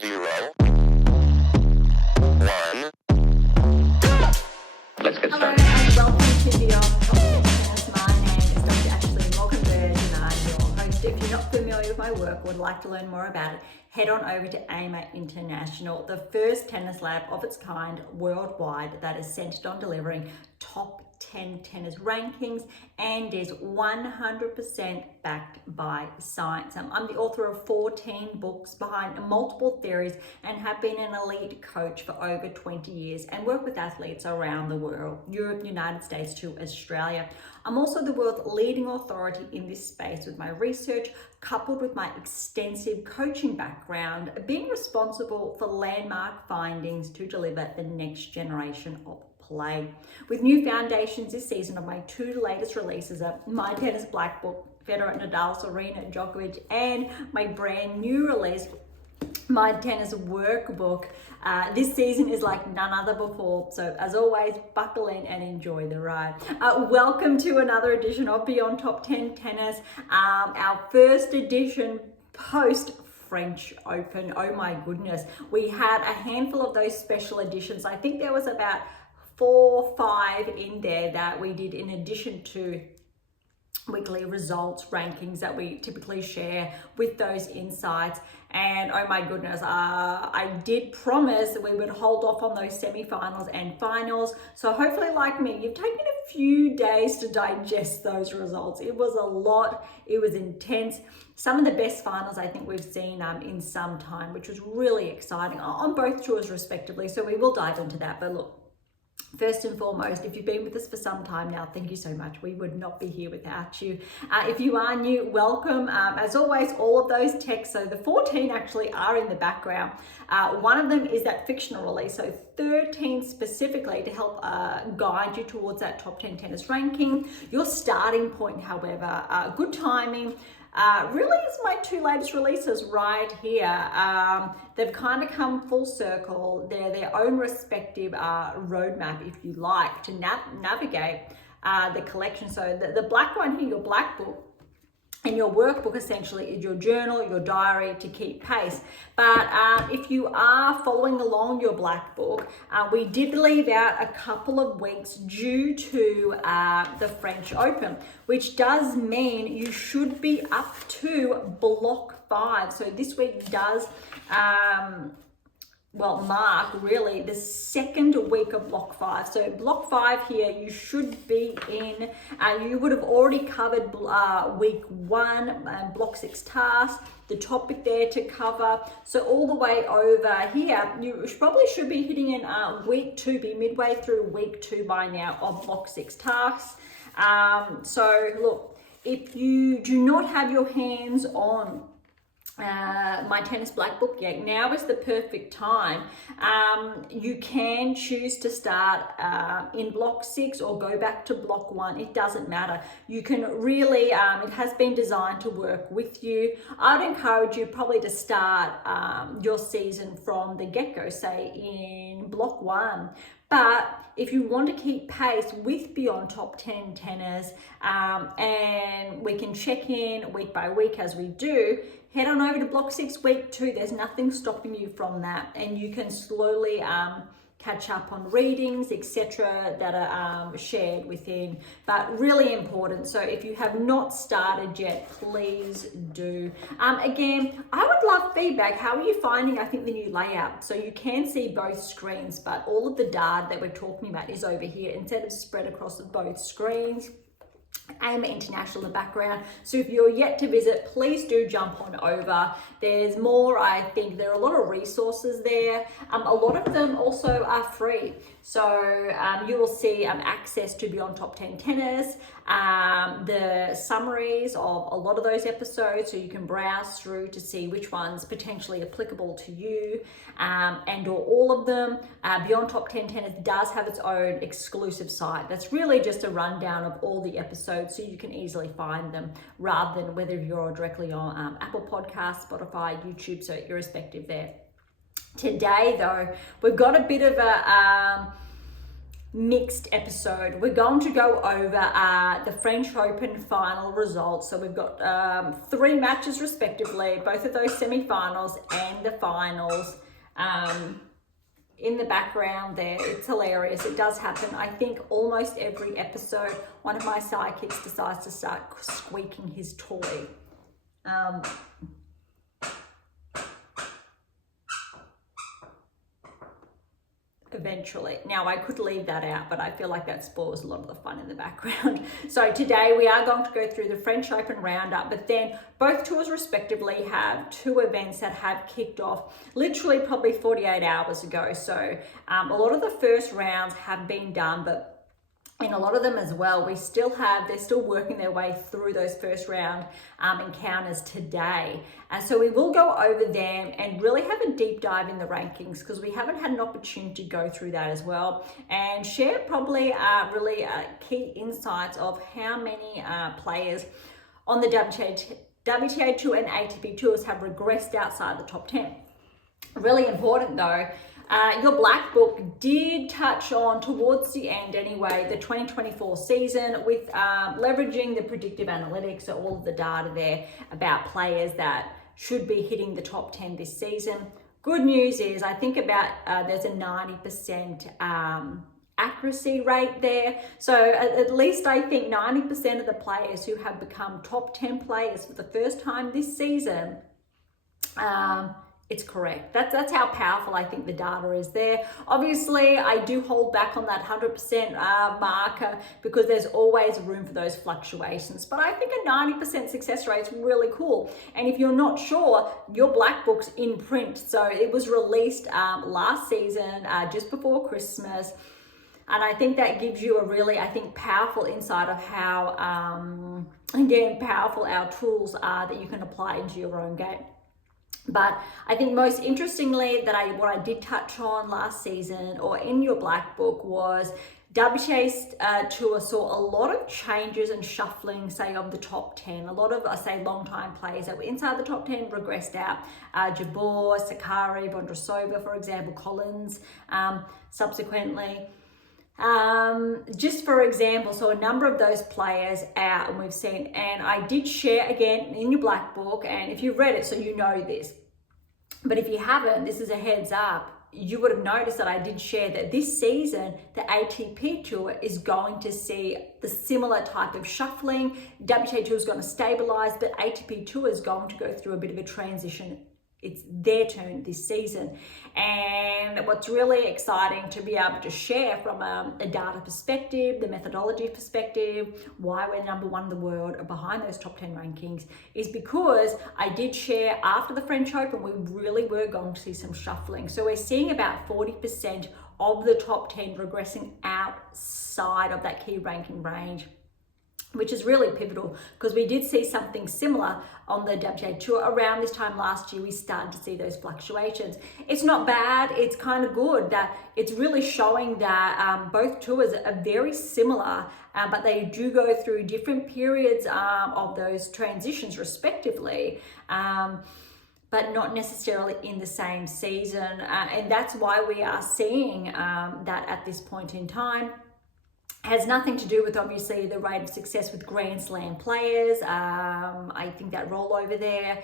0, 1. Let's get Hello started. and welcome to Beyond Top 10 Tennis. My name is Dr. Ashley Morgan-Berge and I'm your host. If you're not familiar with my work or would like to learn more about it, head on over to AM8 International, the first tennis lab of its kind worldwide that is centered on delivering top 10 tennis rankings and is 100% backed by science. I'm the author of 14 books behind multiple theories and have been an elite coach for over 20 years and work with athletes around the world, Europe, United States to Australia. I'm also the world's leading authority in this space with my research, coupled with my extensive coaching background, being responsible for landmark findings to deliver the next generation of play. With new foundations this season of my two latest releases are My Tennis Black Book, Federer, Nadal, Serena, Djokovic, and my brand new release, My Tennis Workbook. This season is like none other before. So as always, buckle in and enjoy the ride. Welcome to another edition of Beyond Top 10 Tennis. Our first edition post French Open. Oh my goodness. We had a handful of those special editions. I think there was about 4 or 5 in there that we did in addition to weekly results rankings that we typically share with those insights. And oh my goodness, I did promise that we would hold off on those semifinals and finals. So hopefully, like me, you've taken a few days to digest those results. It was a lot, it was intense. Some of the best finals I think we've seen in some time, which was really exciting on both tours respectively. So we will dive into that. But look, first and foremost, if you've been with us for some time now, thank you so much. We would not be here without you. If you are new, welcome. As always, all of those texts, so the 14 actually are in the background. One of them is that fictional release, so 13 specifically to help guide you towards that top 10 tennis ranking. Your starting point, however, good timing. Really is my two latest releases right here. They've kind of come full circle. They're their own respective roadmap, if you like, to navigate the collection. So the black one here, your black book, and your workbook essentially is your journal, your diary to keep pace. But if you are following along your black book, we did leave out a couple of weeks due to the French Open, which does mean you should be up to block 5. So this week does mark really the second week of block 5. So block 5 here, you should be in, you would have already covered week 1, block 6 tasks, the topic there to cover. So all the way over here, you probably should be hitting in week 2, be midway through week 2 by now of block 6 tasks. So look, if you do not have your hands on My Tennis Black Book yet, now is the perfect time. You can choose to start in block 6 or go back to block 1. It doesn't matter. You can really, it has been designed to work with you. I'd encourage you probably to start your season from the get-go, say in block 1. But if you want to keep pace with Beyond Top 10 Tennis, and we can check in week by week as we do, head on over to block 6, week 2. There's nothing stopping you from that. And you can slowly catch up on readings, etc., that are shared within, but really important. So if you have not started yet, please do. Again, I would love feedback. How are you finding, I think, the new layout? So you can see both screens, but all of the data that we're talking about is over here instead of spread across both screens. AM8 International in the background. So if you're yet to visit, please do jump on over. There's more, I think there are a lot of resources there. A lot of them also are free. So you will see access to Beyond Top 10 Tennis, the summaries of a lot of those episodes, so you can browse through to see which ones potentially applicable to you, and or all of them. Beyond Top 10 Tennis does have its own exclusive site that's really just a rundown of all the episodes, so you can easily find them rather than whether you're directly on Apple Podcasts, Spotify, YouTube, so irrespective there. Today though, we've got a bit of a mixed episode. We're going to go over the French Open final results. So we've got 3 matches respectively, both of those semi-finals and the finals. In the background there, it's hilarious. It does happen. I think almost every episode, one of my sidekicks decides to start squeaking his toy. Eventually. Now I could leave that out, but I feel like that spoils a lot of the fun in the background. So today we are going to go through the French Open roundup, but then both tours respectively have 2 events that have kicked off literally probably 48 hours ago. So a lot of the first rounds have been done, but in a lot of them as well, they're still working their way through those first round encounters today. And so we will go over them and really have a deep dive in the rankings, because we haven't had an opportunity to go through that as well, and share probably really key insights of how many players on the WTA Tour and ATP tours have regressed outside the top 10. Really important though, your black book did touch on, towards the end anyway, the 2024 season with leveraging the predictive analytics, so all of the data there about players that should be hitting the top 10 this season. Good news is I think about there's a 90% accuracy rate there. So at least I think 90% of the players who have become top 10 players for the first time this season, it's correct. That's how powerful I think the data is there. Obviously, I do hold back on that 100% marker, because there's always room for those fluctuations. But I think a 90% success rate is really cool. And if you're not sure, your black book's in print. So it was released last season, just before Christmas. And I think that gives you a really, I think, powerful insight of how, again, powerful our tools are that you can apply into your own game. But I think most interestingly what I did touch on last season or in your black book was WTA Tour saw a lot of changes and shuffling, say, of the top 10. A lot of, I say, long-time players that were inside the top 10 regressed out. Jabeur, Sakari, Bondrasova, for example, Collins, subsequently. Just for example, so a number of those players out, and we've seen, and I did share again in your black book, and if you've read it, so you know this, but if you haven't, this is a heads up, you would have noticed that I did share that this season, the ATP Tour is going to see the similar type of shuffling. WTA Tour is going to stabilize, but ATP Tour is going to go through a bit of a transition. It's their turn this season. And what's really exciting to be able to share from a data perspective, the methodology perspective, why we're number 1 in the world behind those top 10 rankings, is because I did share after the French Open, we really were going to see some shuffling. So we're seeing about 40% of the top 10 regressing outside of that key ranking range, which is really pivotal, because we did see something similar on the WTA Tour around this time last year. We started to see those fluctuations. It's not bad, it's kind of good that it's really showing that both tours are very similar, but they do go through different periods of those transitions respectively. But not necessarily in the same season. And that's why we are seeing that at this point in time. Has nothing to do with obviously the rate of success with Grand Slam players. I think that rollover there,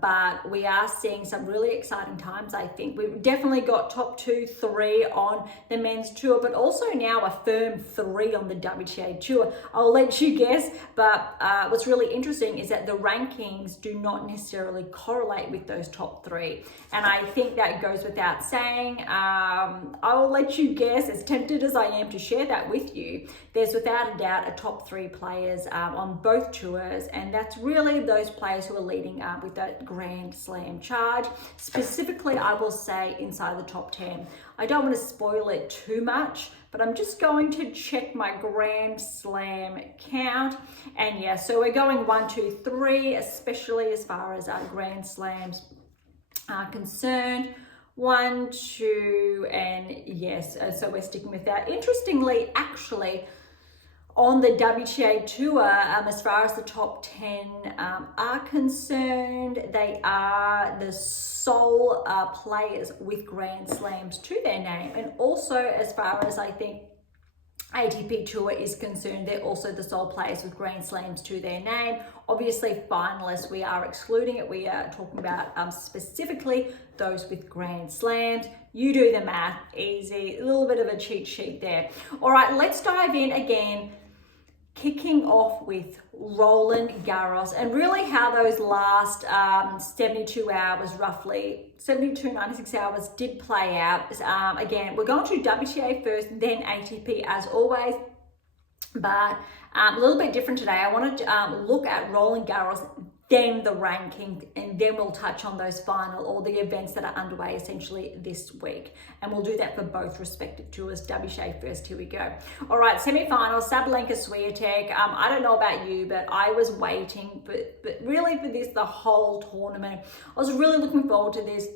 but we are seeing some really exciting times. I think we've definitely got top 2, 3 on the men's tour, but also now a firm 3 on the WTA Tour. I'll let you guess, but what's really interesting is that the rankings do not necessarily correlate with those top 3, and I think that goes without saying. I'll let you guess, as tempted as I am to share that with you, there's without a doubt a top 3 players on both tours, and that's really those players who are leading with that Grand Slam charge. Specifically, I will say inside the top 10. I don't want to spoil it too much, but I'm just going to check my Grand Slam count, and yeah, so we're going 1, 2, 3, especially as far as our Grand Slams are concerned. 1, 2, and yes, so we're sticking with that. Interestingly, actually, on the WTA Tour, as far as the top 10 are concerned, they are the sole players with Grand Slams to their name. And also, as far as I think ATP Tour is concerned, they're also the sole players with Grand Slams to their name. Obviously, finalists, we are excluding it. We are talking about specifically those with Grand Slams. You do the math, easy, a little bit of a cheat sheet there. All right, let's dive in again, kicking off with Roland Garros and really how those last 72 hours, roughly 72, 96 hours did play out. Again, we're going to WTA first, then ATP as always, but a little bit different today. I wanted to look at Roland Garros, then the ranking, and then we'll touch on those final or the events that are underway essentially this week. And we'll do that for both respective tours. WTA first, here we go. All right, semi-finals, Sabalenka Swiatek. I don't know about you, but I was waiting, but really for this, the whole tournament. I was really looking forward to this.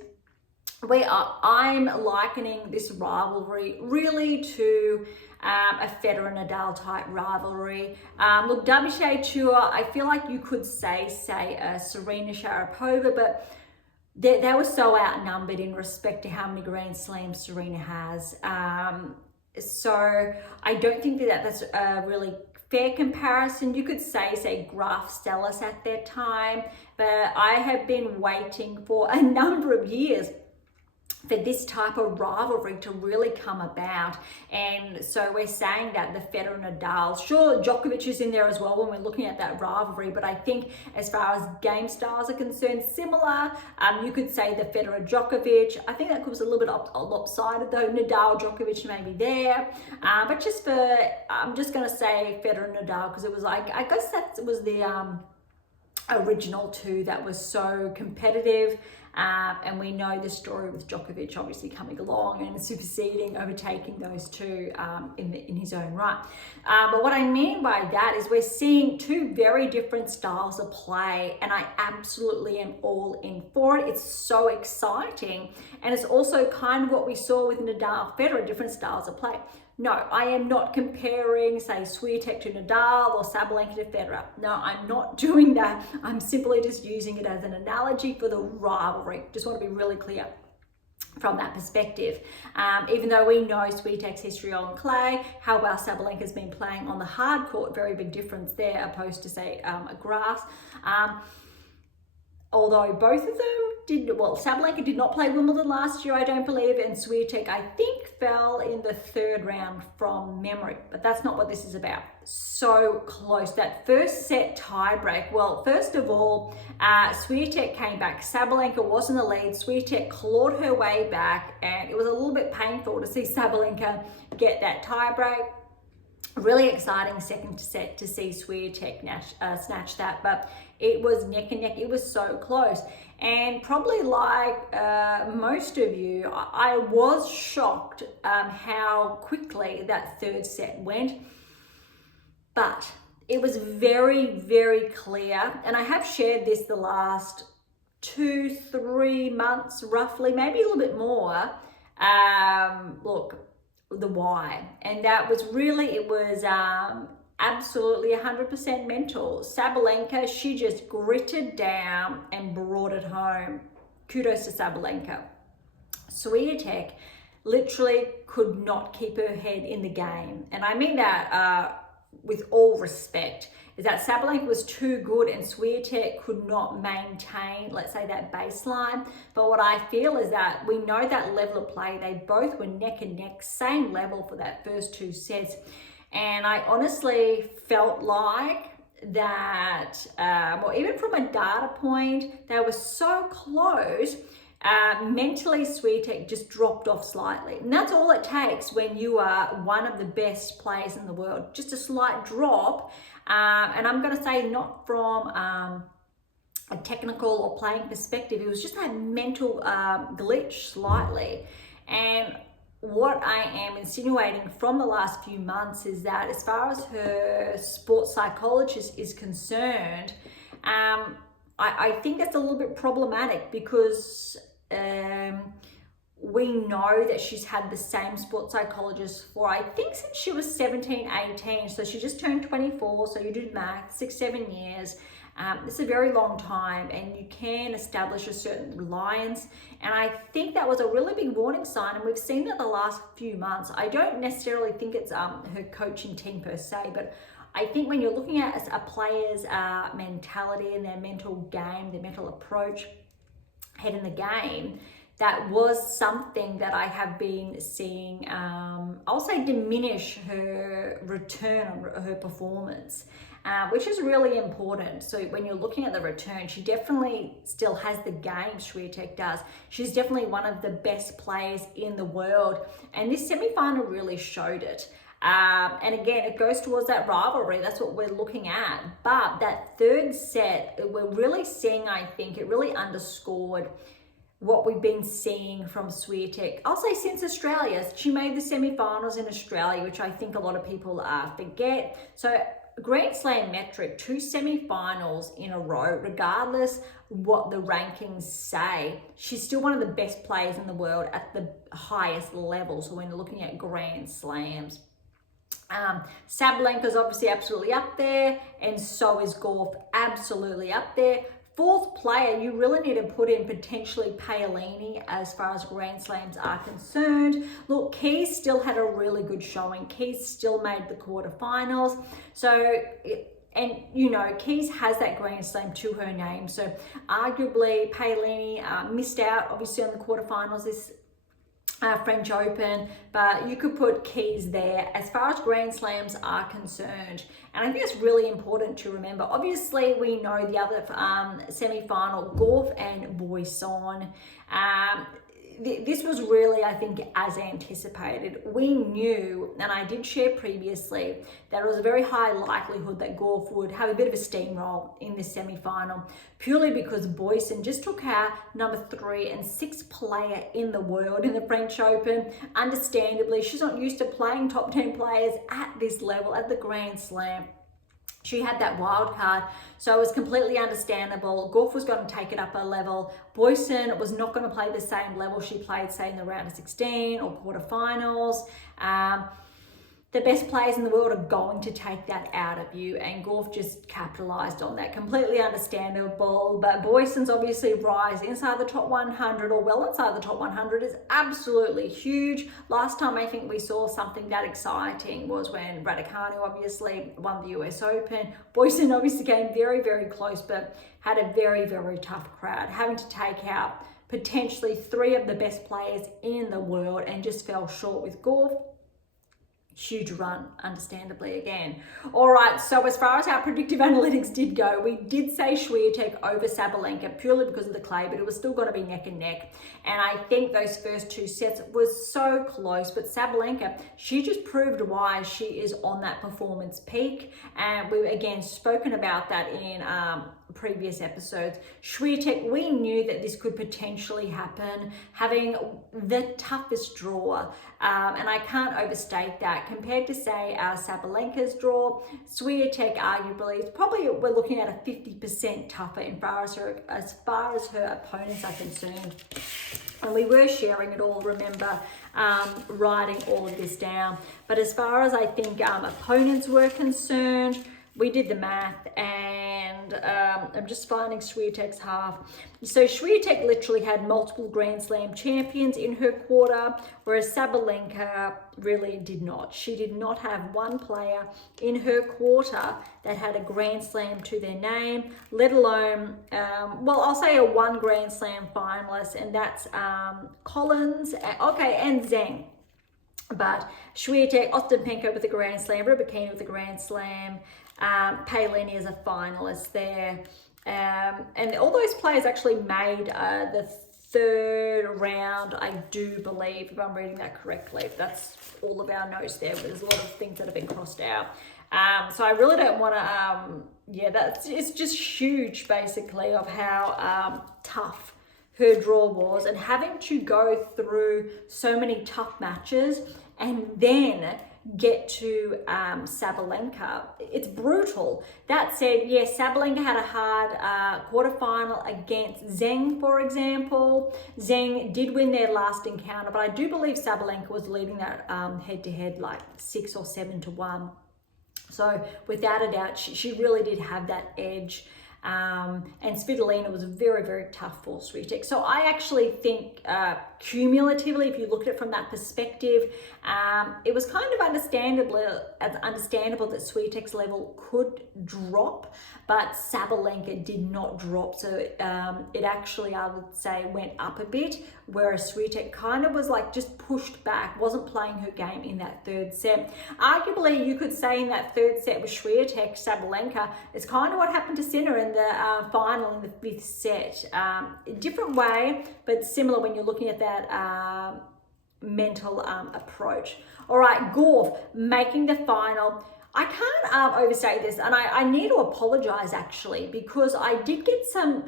I'm likening this rivalry really to a Federer-Nadal type rivalry. Look, WTA Tour, I feel like you could say Serena Sharapova, but they were so outnumbered in respect to how many Grand Slams Serena has. So I don't think that's a really fair comparison. You could say Gauff Stellis at their time, but I have been waiting for a number of years for this type of rivalry to really come about. And so we're saying that the Federer Nadal, sure, Djokovic is in there as well when we're looking at that rivalry, but I think as far as game styles are concerned, similar. You could say the Federer Djokovic. I think that was a little bit lopsided though. Nadal Djokovic maybe there, but I'm just going to say Federer Nadal because it was like, I guess that was the original two that was so competitive. And we know the story with Djokovic obviously coming along and superseding, overtaking those two in his own right. But what I mean by that is we're seeing two very different styles of play, and I absolutely am all in for it. It's so exciting. And it's also kind of what we saw with Nadal, Federer, different styles of play. No, I am not comparing, say, Swiatek to Nadal or Sabalenka to Federer. No, I'm not doing that. I'm simply just using it as an analogy for the rivalry. Just want to be really clear from that perspective. Even though we know Swiatek's history on clay, how well Sabalenka's been playing on the hard court, very big difference there opposed to, say, grass. Although both of them Sabalenka did not play Wimbledon last year, I don't believe, and Swiatek, I think, fell in the third round from memory, but that's not what this is about. So close. That first set tiebreak, well, first of all, Swiatek came back. Sabalenka was in the lead. Swiatek clawed her way back, and it was a little bit painful to see Sabalenka get that tiebreak. Really exciting second set to see Swiatek snatch that, but it was neck and neck. It was so close. And probably like most of you, I was shocked how quickly that third set went. But it was very, very clear. And I have shared this the last 2-3 months, roughly, maybe a little bit more. Look, the why. And that was really, it was absolutely 100% mental. Sabalenka, she just gritted down and brought it home. Kudos to Sabalenka. Swiatek literally could not keep her head in the game. And I mean that with all respect, is that Sabalenka was too good and Swiatek could not maintain, let's say, that baseline. But what I feel is that we know that level of play, they both were neck and neck, same level for that first two sets. And I honestly felt like that, even from a data point, they were so close. Mentally, Swiatek just dropped off slightly. And that's all it takes when you are one of the best players in the world. Just a slight drop. And I'm going to say not from a technical or playing perspective. It was just that mental glitch slightly. And what I am insinuating from the last few months is that as far as her sports psychologist is concerned, I think that's a little bit problematic because we know that she's had the same sports psychologist for, I think, since she was 17, 18. So she just turned 24. So you do the math, 6-7 years. It's a very long time, and you can establish a certain reliance. And I think that was a really big warning sign, and we've seen that the last few months. I don't necessarily think it's her coaching team per se, but I think when you're looking at a player's mentality and their mental game, their mental approach, head in the game, that was something that I have been seeing, I'll say, diminish her return on her performance, which is really important. So when you're looking at the return, she definitely still has the game, Swiatek does. She's definitely one of the best players in the world. And this semi-final really showed it. And again, it goes towards that rivalry. That's what we're looking at. But that third set, we're really seeing, I think, it really underscored what we've been seeing from Swiatek, I'll say, since Australia. She made the semi-finals in Australia, which I think a lot of people forget. So Grand Slam metric, 2 semi-finals in a row, regardless what the rankings say, she's still one of the best players in the world at the highest level. So when you're looking at Grand Slams, Sabalenka's obviously absolutely up there, and so is Gauff, absolutely up there. Fourth player, you really need to put in potentially Paolini as far as Grand Slams are concerned. Look, Keys still had a really good showing. Keys still made the quarterfinals. So, and you know, Keys has that Grand Slam to her name. So arguably Paolini missed out obviously on the quarterfinals this French Open, but you could put Keys there as far as Grand Slams are concerned. And I think it's really important to remember. Obviously, we know the other semi-final, Gauff and Boisson. This was really, I think, as anticipated. We knew, and I did share previously, that it was a very high likelihood that Gauff would have a bit of a steamroll in this semi-final, purely because Boisson just took out number 3 and 6 player in the world in the French Open. Understandably, she's not used to playing top 10 players at this level, at the Grand Slam. She had that wild card, so it was completely understandable. Gauff was going to take it up a level. Boisson was not going to play the same level she played, say, in the round of 16 or quarterfinals. The best players in the world are going to take that out of you, and Gauff just capitalized on that. Completely understandable, but Boisson's obviously rise inside the top 100 or well inside the top 100 is absolutely huge. Last time I think we saw something that exciting was when Raducanu obviously won the US Open. Boisson obviously came very, very close, but had a very, very tough crowd, having to take out potentially 3 of the best players in the world, and just fell short with Gauff. Huge run, understandably, again. All right, so as far as our predictive analytics did go, we did say Swiatek over Sabalenka purely because of the clay, but it was still going to be neck and neck. And I think those first 2 sets was so close, but Sabalenka, she just proved why she is on that performance peak. And we've again spoken about that in previous episodes. Swiatek, we knew that this could potentially happen, having the toughest draw, and I can't overstate that. Compared to, say, Sabalenka's draw, Swiatek arguably is probably, we're looking at a 50% tougher as far as her opponents are concerned. And we were sharing it all, remember, writing all of this down. But as far as I think opponents were concerned, we did the math, and I'm just finding Swiatek's half. So Swiatek literally had multiple Grand Slam champions in her quarter, whereas Sabalenka really did not. She did not have one player in her quarter that had a Grand Slam to their name, let alone, well, I'll say a 1 Grand Slam finalist, and that's Collins, and Zheng. But Swiatek, Ostapenko with a Grand Slam, Rybakina with a Grand Slam, Paolini as a finalist there. And all those players actually made the 3rd round, I do believe, if I'm reading that correctly. That's all of our notes there, but there's a lot of things that have been crossed out. So I really don't want to, it's just huge, basically, of how tough her draw was, and having to go through so many tough matches and then get to Sabalenka. It's brutal. That said, yes, Sabalenka had a hard quarterfinal against Zheng, for example. Zheng did win their last encounter, but I do believe Sabalenka was leading that head-to-head like 6 or 7 to 1. So without a doubt, she really did have that edge. And Svitolina was very, very tough for Swiatek. So I actually think cumulatively, if you look at it from that perspective, it was kind of understandable that Swiatek's level could drop, but Sabalenka did not drop. So it actually, I would say, went up a bit, whereas Swiatek kind of was like just pushed back, wasn't playing her game in that third set. Arguably, you could say in that third set with Swiatek, Sabalenka, it's kind of what happened to Sinner in the final in the fifth set. A different way, but similar when you're looking at that mental approach. All right, Gauff making the final. I can't overstate this, and I need to apologize actually, because I did get some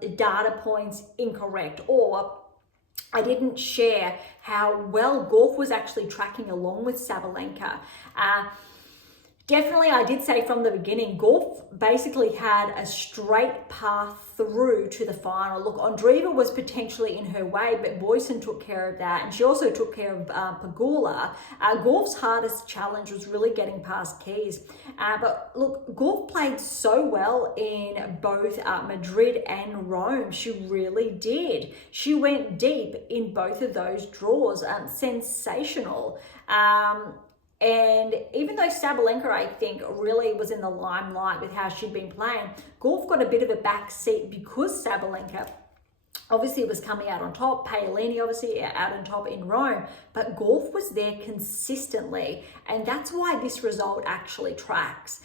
data points incorrect, or I didn't share how well Gauff was actually tracking along with Sabalenka. Definitely, I did say from the beginning, Gauff basically had a straight path through to the final. Look, Andreeva was potentially in her way, but Boysen took care of that, and she also took care of Pegula. Gauff's hardest challenge was really getting past Keys. But look, Gauff played so well in both Madrid and Rome. She really did. She went deep in both of those draws. Sensational. And even though Sabalenka, I think, really was in the limelight with how she'd been playing, Gauff got a bit of a back seat because Sabalenka obviously was coming out on top. Paolini obviously out on top in Rome, but Gauff was there consistently, and that's why this result actually tracks.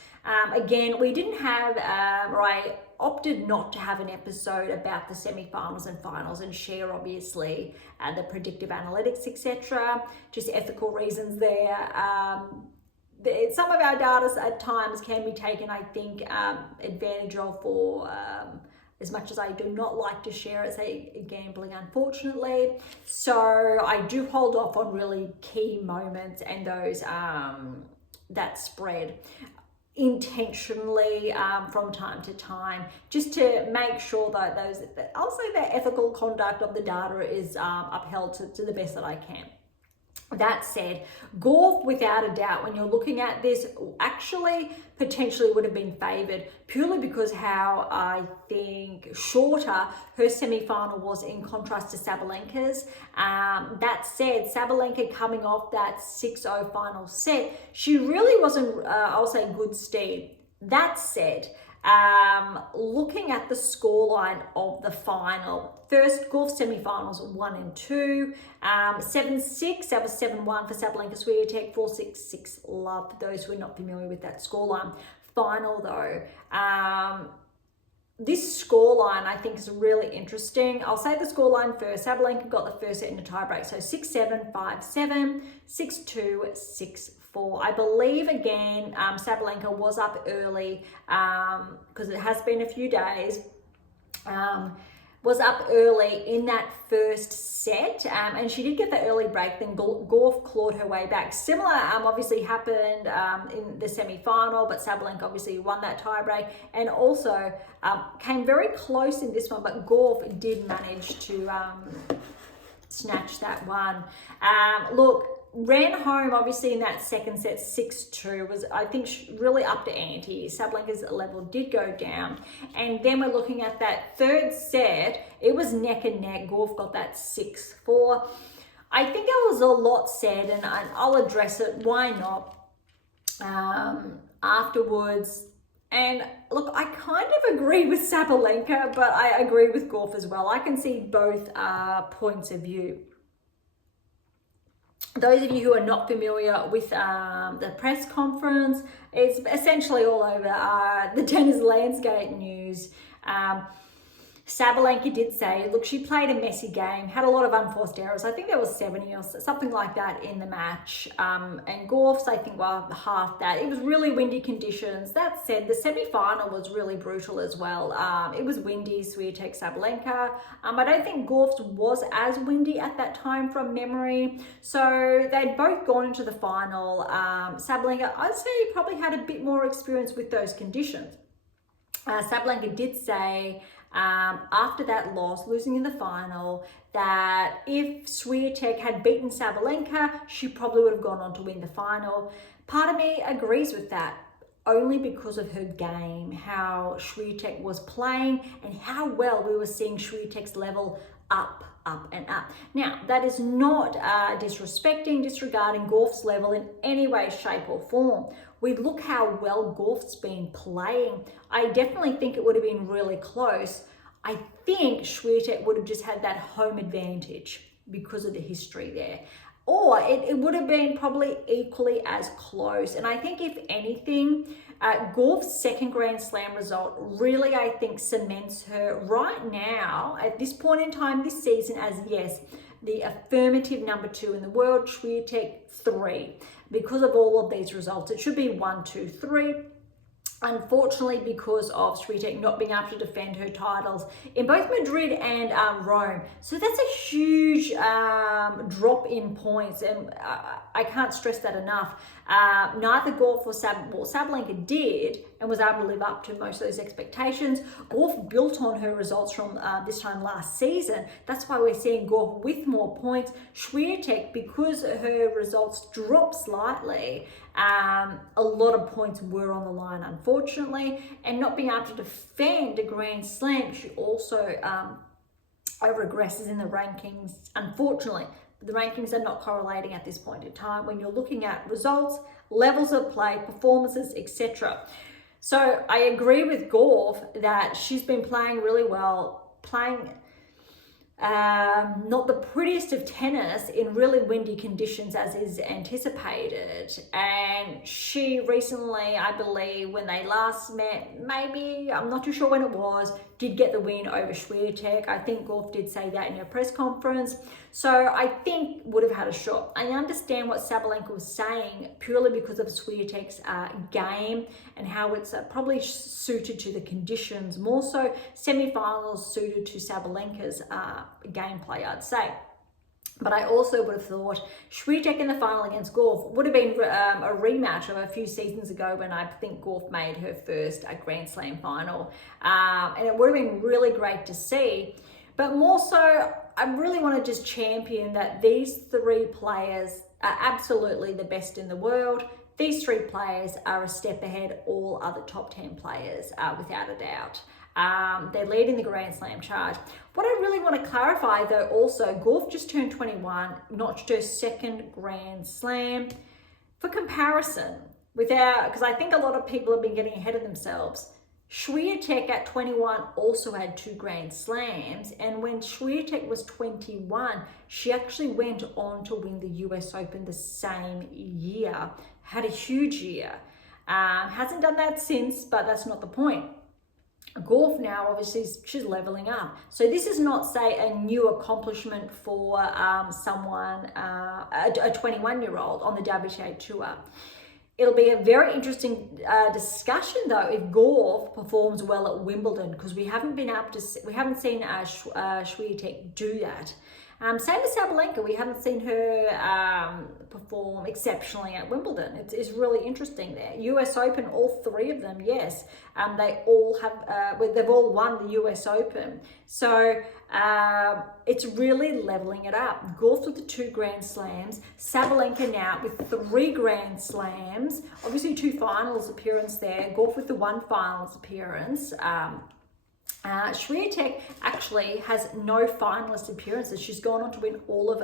Again, we didn't have, or I opted not to have an episode about the semi-finals and finals and share obviously the predictive analytics, etc. Just ethical reasons there. Some of our data at times can be taken, I think, advantage of for as much as I do not like to share it, say gambling, unfortunately. So I do hold off on really key moments and those that spread intentionally from time to time, just to make sure that I'll say the ethical conduct of the data is upheld to the best that I can. That said, Gauff, without a doubt, when you're looking at this, actually potentially would have been favoured purely because how I think shorter her semi-final was in contrast to Sabalenka's. That said, Sabalenka coming off that 6-0 final set, she really wasn't, I'll say, good stead. That said, looking at the scoreline of the final, first Gauff semi-finals 1 and 2, 7-6, that was 7-1 for Sabalenka Swiatek, 4-6 love for those who are not familiar with that scoreline. Final though, this scoreline I think is really interesting. I'll say the scoreline first. Sabalenka got the first set in a tiebreak, so 6-7, 5-7, 6-2, 6-4. I believe again Sabalenka was up early because it has been a few days. Was up early in that first set, and she did get the early break. Then Gauff clawed her way back. Similar obviously happened in the semi-final, but Sabalenka obviously won that tiebreak and also came very close in this one, but Gauff did manage to snatch that one. Look, ran home obviously in that second set 6-2, was I think really up to ante. Sabalenka's level did go down, and then we're looking at that third set, it was neck and neck. Gauff got that 6-4. I think there was a lot said, and I'll address it, why not, afterwards. And look, I kind of agree with Sabalenka, but I agree with Gauff as well. I can see both points of view. Those of you who are not familiar with the press conference, it's essentially all over the tennis landscape news. Sabalenka did say, look, she played a messy game, had a lot of unforced errors. I think there was 70 or something like that in the match. And Gauff's, I think, well, half that. It was really windy conditions. That said, the semi-final was really brutal as well. It was windy, Swiatek, Sabalenka. I don't think Gauff's was as windy at that time from memory. So they'd both gone into the final. Sabalenka, I'd say, probably had a bit more experience with those conditions. Sabalenka did say, after that loss, losing in the final, that if Swiatek had beaten Sabalenka, she probably would have gone on to win the final. Part of me agrees with that. only because of her game, how Swiatek was playing and how well we were seeing Swiatek's level up and up. Now, that is not disregarding Gauff's level in any way, shape or form. We look how well Gauff's been playing. I definitely think it would have been really close. I think Swiatek would have just had that home advantage because of the history there. Or it would have been probably equally as close. And I think if anything, Gauff's second Grand Slam result really, I think, cements her right now, at this point in time this season, as, yes, the affirmative number 2 in the world, Swiatek 3. Because of all of these results, it should be 1, 2, 3. Unfortunately, because of Swiatek not being able to defend her titles in both Madrid and Rome. So that's a huge drop in points, and I can't stress that enough. Neither Gauff or Sabalenka did and was able to live up to most of those expectations. Gauff built on her results from this time last season. That's why we're seeing Gauff with more points. Swiatek, because her results dropped slightly, a lot of points were on the line, unfortunately, and not being able to defend a Grand Slam, she also regresses in the rankings, unfortunately. The rankings are not correlating at this point in time when you're looking at results, levels of play, performances, etc. So I agree with Gauff that she's been playing really well, playing not the prettiest of tennis in really windy conditions as is anticipated. And she recently, I believe, when they last met, maybe, I'm not too sure when it was, did get the win over Swiatek. I think Gauff did say that in her press conference. So I think would have had a shot. I understand what Sabalenka was saying purely because of Swiatek's game and how it's probably suited to the conditions. More so, semi-finals suited to Sabalenka's gameplay, I'd say. But I also would have thought Swiatek in the final against Gauff would have been a rematch of a few seasons ago when I think Gauff made her first Grand Slam final. And it would have been really great to see. But more so, I really want to just champion that these 3 players are absolutely the best in the world. These 3 players are a step ahead all other top 10 players, without a doubt. They're leading the Grand Slam charge. What I really want to clarify, though, also, Gauff just turned 21, notched her second Grand Slam. For comparison, because I think a lot of people have been getting ahead of themselves, Swiatek at 21 also had 2 Grand Slams, and when Swiatek was 21, she actually went on to win the US Open the same year. Had a huge year. Hasn't done that since, but that's not the point. Gauff now, obviously, she's leveling up. So this is not, say, a new accomplishment for someone, a 21-year-old on the WTA Tour. It'll be a very interesting discussion, though, if Gauff performs well at Wimbledon, because we haven't seen Swiatek do that. Same as Sabalenka, we haven't seen her perform exceptionally at Wimbledon. It's really interesting there. US Open, all 3 of them, yes. They all have, they've all won the US Open. So it's really leveling it up. Gauff with the 2 Grand Slams. Sabalenka now with 3 Grand Slams. Obviously 2 finals appearance there. Gauff with the 1 finals appearance. Swiatek actually has no finalist appearances. She's gone on to win all of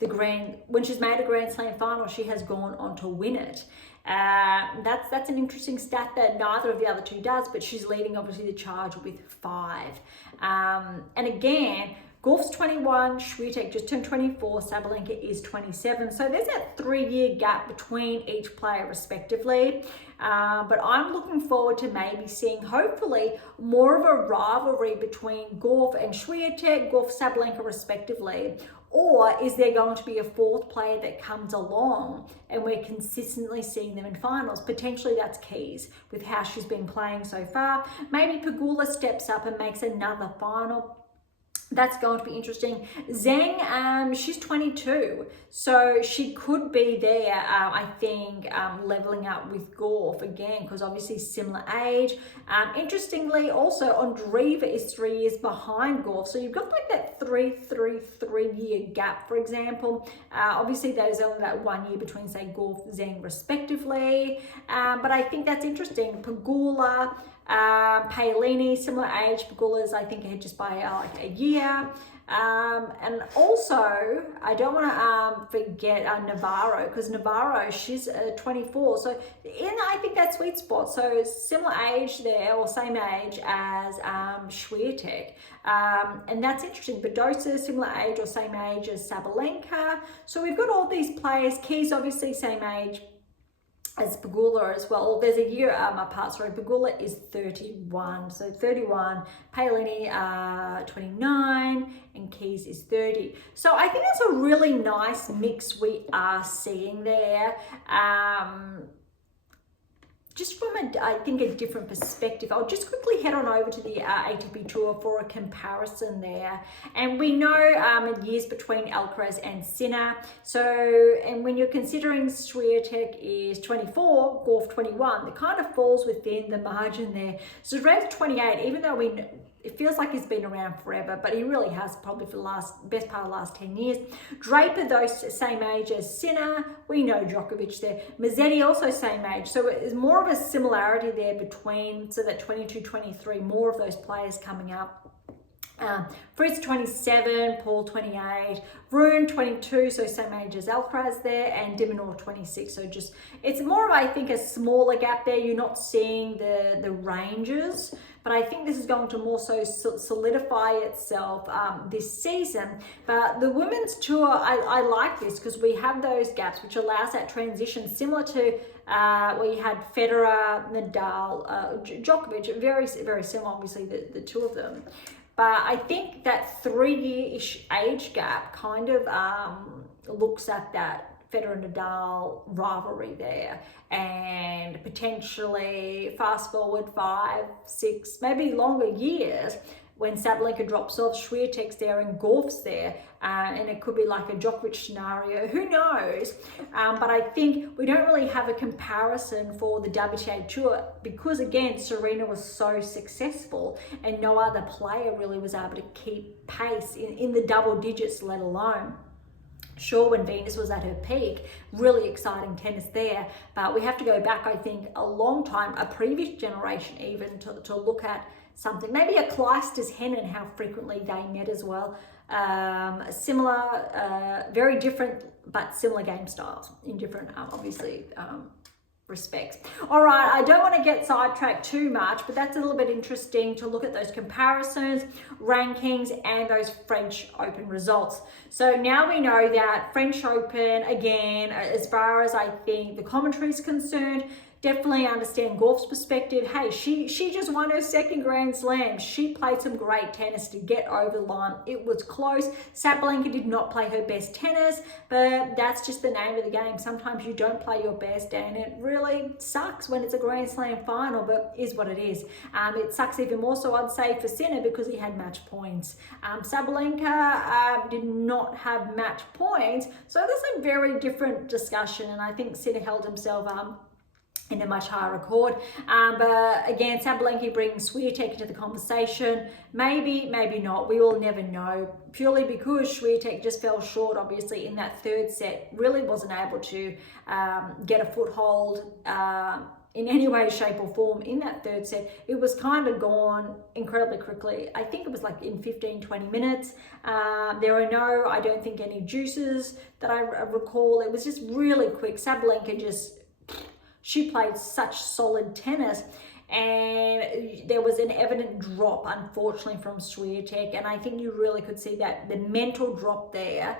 when she's made a Grand Slam final, she has gone on to win it. That's an interesting stat that neither of the other 2 does, but she's leading obviously the charge with 5. And again, Gauff's 21, Swiatek just turned 24, Sabalenka is 27. So there's that 3-year gap between each player respectively. But I'm looking forward to maybe seeing, hopefully, more of a rivalry between Gauff and Swiatek, Gauff, Sabalenka respectively. Or is there going to be a 4th player that comes along and we're consistently seeing them in finals? Potentially that's Keys with how she's been playing so far. Maybe Pegula steps up and makes another final. That's going to be interesting. Zhang, she's 22, so she could be there, I think, leveling up with Gauff again, because obviously similar age. Interestingly, also, Andreeva is 3 years behind Gauff, so you've got like that 3-3-3-year gap, for example. Obviously, there's only that 1 year between, say, Gauff, Zhang, respectively, but I think that's interesting. Pegula, Paolini, similar age. Pegula's, I think, ahead just by like a year. And also, I don't want to forget Navarro, because Navarro, she's 24. So I think that sweet spot. So similar age there, or same age as Swiatek. And that's interesting. Badosa, similar age or same age as Sabalenka. So we've got all these players. Keys, obviously, same age as Pegula as well. There's a year apart, sorry. Pegula is 31, so 31, Paolini 29, and Keys is 30. So I think that's a really nice mix we are seeing there. Just from I think a different perspective. I'll just quickly head on over to the ATP Tour for a comparison there. And we know years between Alcaraz and Sinner. So, and when you're considering Swiatek is 24, Gauff 21, it kind of falls within the margin there. So Zverev's 28, even though it feels like he's been around forever, but he really has, probably for the best part of the last 10 years. Draper, though, same age as Sinner. We know Djokovic there. Mazzetti, also same age. So it's more of a similarity there between, so that 22, 23, more of those players coming up. Fritz 27, Paul 28, Rune 22, so same age as Alcaraz there, and Dimonor 26. So just, it's more of, I think, a smaller gap there. You're not seeing the ranges, but I think this is going to more so solidify itself this season. But the women's tour, I like this because we have those gaps, which allows that transition similar to where you had Federer, Nadal, Djokovic, very, very similar, obviously, the two of them. But I think that 3-year-ish age gap kind of looks at that Federer-Nadal rivalry there, and potentially fast forward 5, 6, maybe longer years when Sabalenka drops off, Swiatek's there and Gauff's there, and it could be like a Djokovic scenario, who knows? But I think we don't really have a comparison for the WTA Tour because, again, Serena was so successful and no other player really was able to keep pace in the double digits, let alone. Sure, when Venus was at her peak, really exciting tennis there, but we have to go back, I think, a long time, a previous generation even, to look at something. Maybe a Clijsters Henin, how frequently they met as well. Similar, very different, but similar game styles in different, obviously, respects. All right, I don't want to get sidetracked too much, but that's a little bit interesting to look at those comparisons, rankings, and those French Open results. So now we know that French Open, again, as far as I think the commentary is concerned, definitely understand Gauff's perspective. Hey, she just won her second Grand Slam. She played some great tennis to get over the line. It was close. Sabalenka did not play her best tennis, but that's just the name of the game. Sometimes you don't play your best, and it really sucks when it's a Grand Slam final, but is what it is. It sucks even more so, I'd say, for Sinner because he had match points. Sabalenka did not have match points, so there's a very different discussion, and I think Sinner held himself in a much higher record. But again, Sabalenka brings Swiatek into the conversation. Maybe, maybe not. We will never know, purely because Swiatek just fell short, obviously, in that third set. Really wasn't able to get a foothold in any way, shape or form in that third set. It was kind of gone incredibly quickly. I think it was like in 15, 20 minutes. There are no, I don't think, any juices that I recall. It was just really quick. Sabalenka just, she played such solid tennis, and there was an evident drop, unfortunately, from Swiatek, and I think you really could see that, the mental drop there.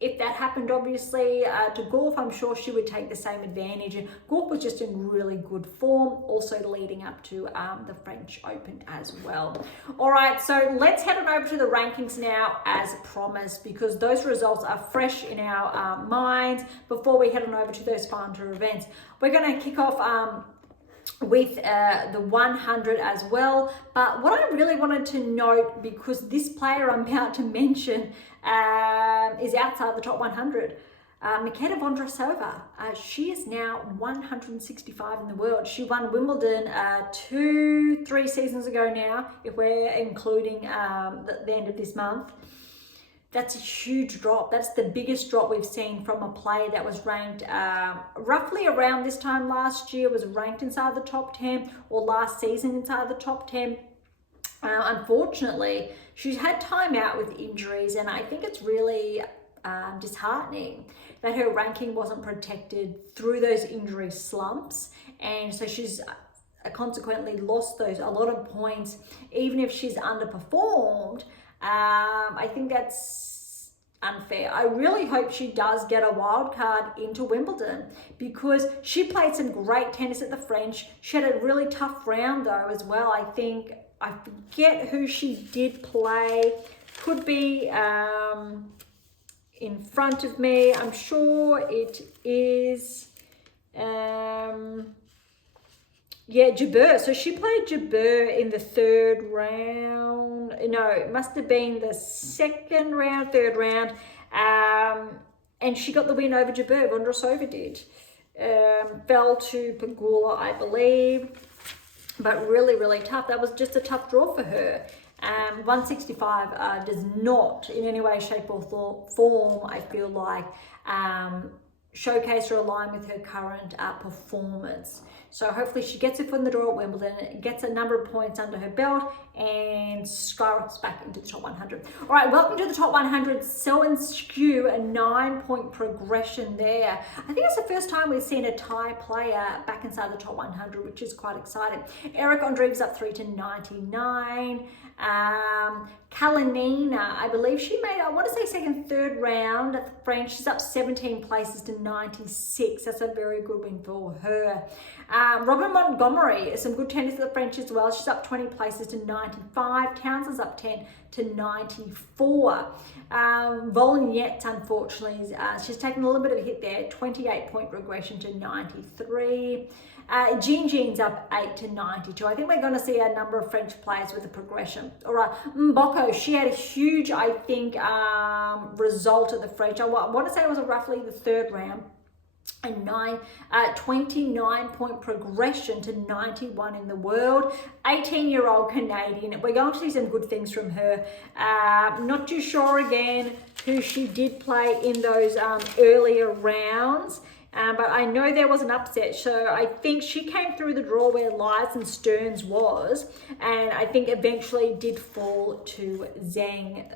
If that happened, obviously, to Gauff, I'm sure she would take the same advantage. And Gauff was just in really good form, also leading up to the French Open as well. All right, so let's head on over to the rankings now, as promised, because those results are fresh in our minds before we head on over to those final two events. We're going to kick off with the 100 as well. But what I really wanted to note, because this player I'm about to mention is outside the top 100, Nikita Vondrousova. She is now 165 in the world. She won Wimbledon 3 seasons ago now, if we're including the end of this month. That's a huge drop. That's the biggest drop we've seen from a player that was ranked roughly around this time last year, was ranked inside the top 10, or last season inside the top 10. Unfortunately, she's had time out with injuries, and I think it's really disheartening that her ranking wasn't protected through those injury slumps, and so she's consequently lost a lot of points, even if she's underperformed. I think that's unfair. I really hope she does get a wild card into Wimbledon, because she played some great tennis at the French. She had a really tough round though as well. I forget who she did play. Could be in front of me. I'm sure it is Jabeur. So she played Jabeur in the third round. No, it must have been the third round. And she got the win over Jabeur. Vondrousova did. Fell to Pegula, I believe. But really, really tough. That was just a tough draw for her. 165 does not in any way, shape or form, I feel like, showcase or align with her current performance. So hopefully she gets it from the draw at Wimbledon, gets a number of points under her belt, and skyrockets back into the top 100. All right, welcome to the top 100. So and Skew, a 9-point progression there. I think it's the first time we've seen a Thai player back inside the top 100, which is quite exciting. Eric Andreev's up 3 to 99. Kalinina, I believe she made, I want to say second, third round at the French. She's up 17 places to 96. That's a very good win for her. Robin Montgomery, some good tennis at the French as well. She's up 20 places to 95. Townsend's up 10 to 94. Volnyets, unfortunately, she's taken a little bit of a hit there. 28-point regression to 93. Jean's up 8 to 92. I think we're going to see a number of French players with a progression. All right, Mboko, she had a huge, I think, result at the French. I want to say it was roughly the third round. A 29-point progression to 91 in the world. 18-year-old Canadian. We're going to see some good things from her. Not too sure again who she did play in those earlier rounds. But I know there was an upset, so I think she came through the draw where Lies and Stearns was, and I think eventually did fall to Zhang,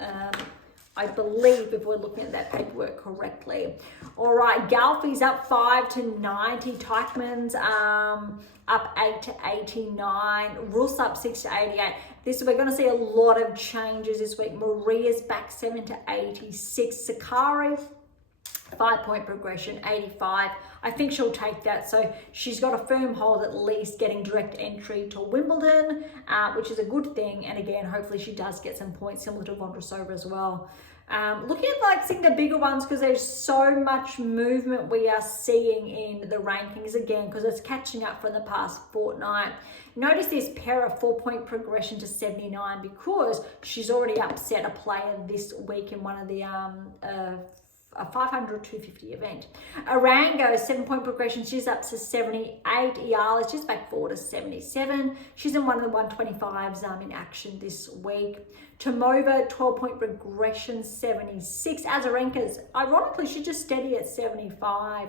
I believe, if we're looking at that paperwork correctly. All right, Gauff is up 5 to 90. Teichmann's up 8 to 89. Rus up 6 to 88. We're going to see a lot of changes this week. Maria's back 7 to 86. Sakari, 5-point progression, 85. I think she'll take that. So she's got a firm hold, at least getting direct entry to Wimbledon, which is a good thing. And again, hopefully she does get some points similar to Vondrousova as well. Looking at seeing the bigger ones, because there's so much movement we are seeing in the rankings again, because it's catching up from the past fortnight. Notice this Pera 4-point progression to 79, because she's already upset a player this week in one of the a 500 250 event. Arango, 7-point progression, she's up to 78. Iala's just back 4 to 77. She's in one of the 125s in action this week. Tomova, 12-point progression, 76. Azarenka's, ironically, she's just steady at 75.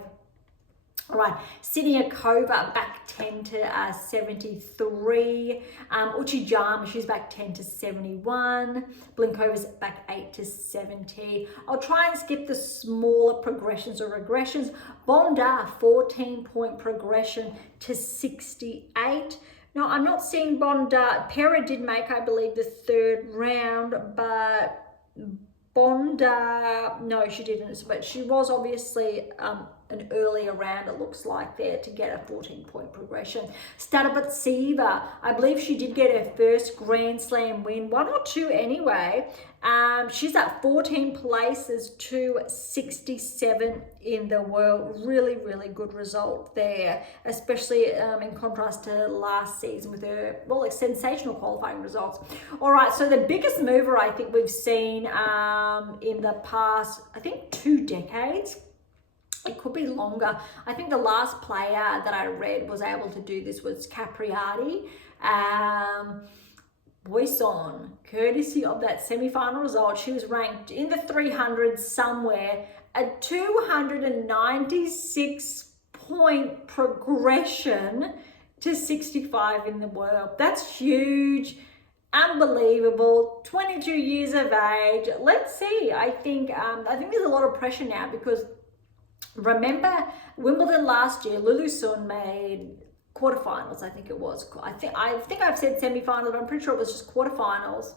All right, Siniakova back 10 to 73. Uchijama, she's back 10 to 71. Blinkova's back 8 to 70. I'll try and skip the smaller progressions or regressions. Bonda, 14-point progression to 68. No, I'm not seeing Bonda. Pera did make, I believe, the third round, but Bonda, no, she didn't. But she was obviously an earlier round, it looks like, there to get a 14-point progression. Starabatseva, I believe she did get her first Grand Slam win, 1 or 2 anyway. She's at 14 places to 67 in the world. Really, really good result there, especially in contrast to last season with her, well, like sensational qualifying results. All right, so the biggest mover I think we've seen in the past, I think 2 decades. It could be longer. I think the last player that I read was able to do this was Capriati. Boisson, courtesy of that semi-final result, she was ranked in the 300s somewhere, a 296-point progression to 65 in the world. That's huge, unbelievable. 22 years of age. Let's see. I think there's a lot of pressure now because remember Wimbledon last year, Lulu Sun made quarterfinals, I think it was. I think I've said semi-finals, but I'm pretty sure it was just quarterfinals.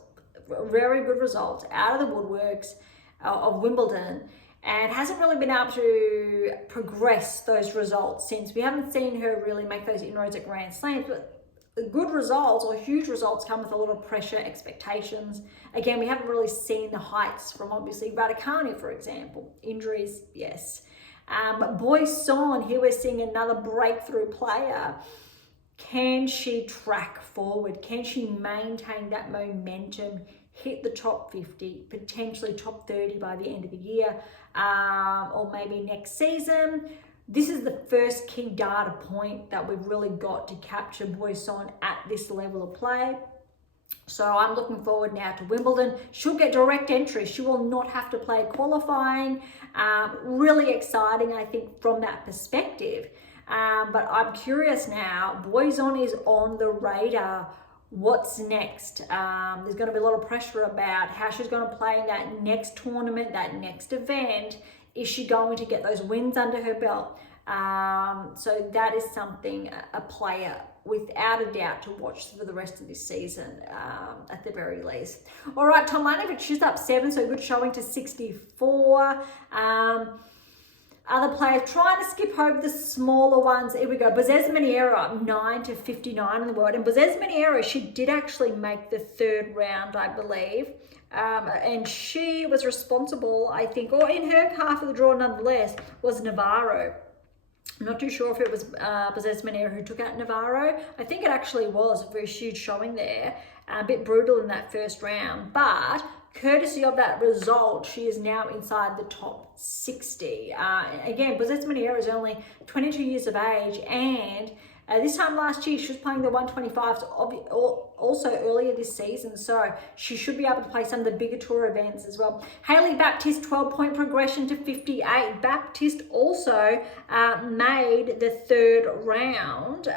Very good results out of the woodworks of Wimbledon, and hasn't really been able to progress those results since. We haven't seen her really make those inroads at Grand Slams, but good results or huge results come with a lot of pressure, expectations. Again, we haven't really seen the heights from obviously Raducanu, for example. Injuries, yes. Boisson, here we're seeing another breakthrough player. Can she track forward? Can she maintain that momentum, hit the top 50, potentially top 30 by the end of the year, or maybe next season? This is the first key data point that we've really got to capture Boisson at this level of play. So I'm looking forward now to Wimbledon. She'll get direct entry. She will not have to play qualifying. Really exciting, I think, from that perspective. But I'm curious now. Boisson is on the radar. What's next? There's going to be a lot of pressure about how she's going to play in that next tournament, that next event. Is she going to get those wins under her belt? So that is something, a player without a doubt to watch for the rest of this season, at the very least. All right, Tomljanovic, she's up 7, so good showing to 64. Other players trying to skip over the smaller ones. Here we go. Bozes-Minera up 9 to 59 in the world. And Bozes-Minera, she did actually make the 3rd round, I believe. And she was responsible, I think, or in her half of the draw nonetheless, was Navarro. I'm not too sure if it was Bozes-Minera who took out Navarro. I think it actually was a very huge showing there. A bit brutal in that first round. But courtesy of that result, she is now inside the top 60. Again, Bozes-Minera is only 22 years of age, and this time last year, she was playing the 125s also earlier this season, so she should be able to play some of the bigger tour events as well. Hayley Baptiste, 12-point progression to 58. Baptiste also made the 3rd round,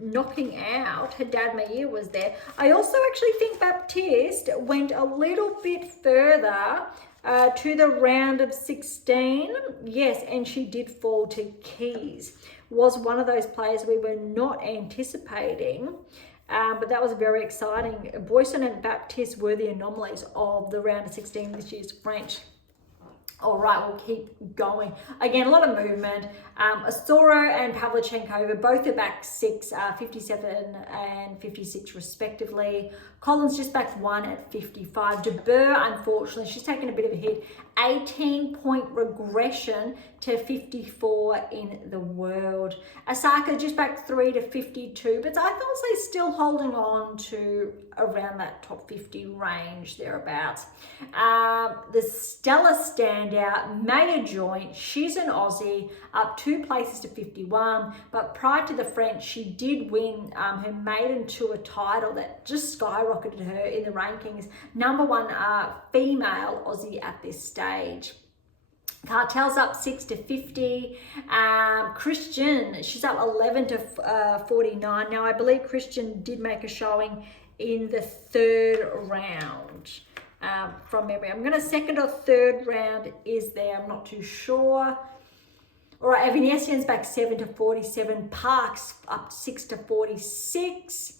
knocking out, Haddad Mayer was there. I also actually think Baptiste went a little bit further to the round of 16. Yes, and she did fall to Keys. Was one of those players we were not anticipating, but that was very exciting. Boisson and Baptiste were the anomalies of the round of 16 this year's French. All right, we'll keep going. Again, a lot of movement. Osoro and Pavlyuchenkova, both are back 6, 57 and 56 respectively. Collins just back 1 at 55. De Boer, unfortunately, she's taken a bit of a hit. 18-point regression to 54 in the world. Osaka just back 3 to 52, but I thought they're still holding on to around that top 50 range, thereabouts. The stellar standout, Maya Joint, she's an Aussie, up 2 places to 51, but prior to the French, she did win her maiden tour title that just skyrocketed her in the rankings. Number 1 female Aussie at this stage. Cartel's up 6 to 50. Christian, she's up 11 to 49. Now, I believe Christian did make a showing in the 3rd round from memory. I'm going to 2nd or 3rd round is there. I'm not too sure. All right, Evanesian's back 7 to 47. Parks up 6 to 46.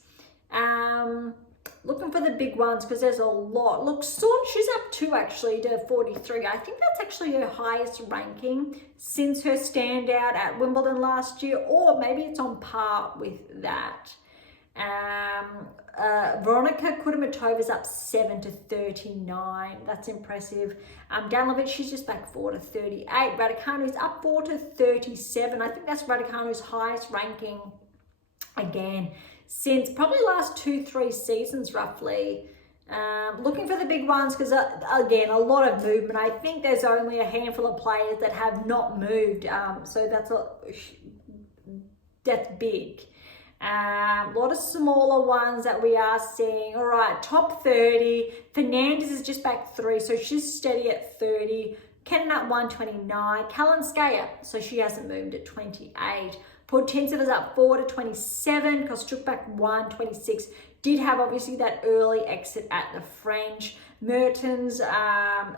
looking for the big ones because there's a lot. Look, Sun, she's up 2 actually to 43. I think that's actually her highest ranking since her standout at Wimbledon last year, or maybe it's on par with that. Veronika Kudermetova's up 7 to 39. That's impressive. Danilowicz, she's just back 4 to 38. Raducanu's up 4 to 37. I think that's Raducanu's highest ranking again since probably last 2-3 seasons roughly. Looking for the big ones because again, a lot of movement. I think there's only a handful of players that have not moved, so that's big. A lot of smaller ones that we are seeing. All right, top 30. Fernandez is just back 3, so she's steady at 30. Kenin at 129. Kalinskaya, so she hasn't moved, at 28. Podčinceva's up 4 to 27. Kostyuk back 126. Did have obviously that early exit at the French. Mertens,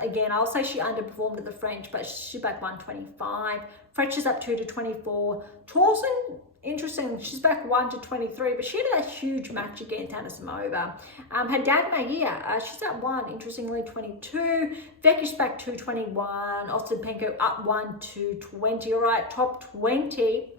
again, I'll say she underperformed at the French, but she's back 125. Fretcher's up 2 to 24. Torsen, interesting, she's back 1 to 23, but she had a huge match against Anisimova. Haddad Maia, she's at 1, interestingly, 22. Vekic back 221. Ostapenko up 1 to 20. All right, top 20.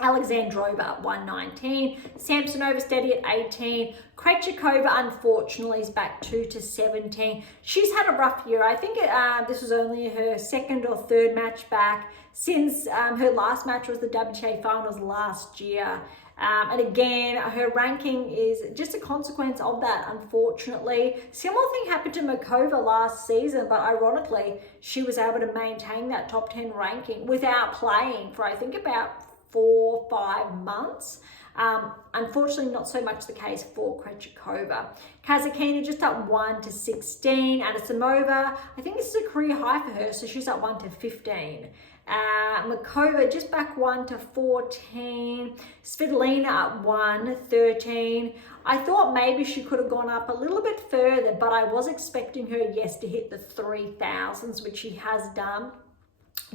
Alexandrova at 119, Samsonova steady at 18, Krejcikova unfortunately is back 2 to 17. She's had a rough year. I think this was only her 2nd or 3rd match back since her last match was the WTA finals last year. And again, her ranking is just a consequence of that, unfortunately. Similar thing happened to Makova last season, but ironically, she was able to maintain that top 10 ranking without playing for, I think, about 4-5 months. Unfortunately, not so much the case for Krejcikova. Kasatkina just up 1 to 16. Anisimova, I think this is a career high for her, so she's up 1 to 15. Makova just back 1 to 14. Svitolina up 1, 13. I thought maybe she could have gone up a little bit further, but I was expecting her, yes, to hit the 3,000s, which she has done.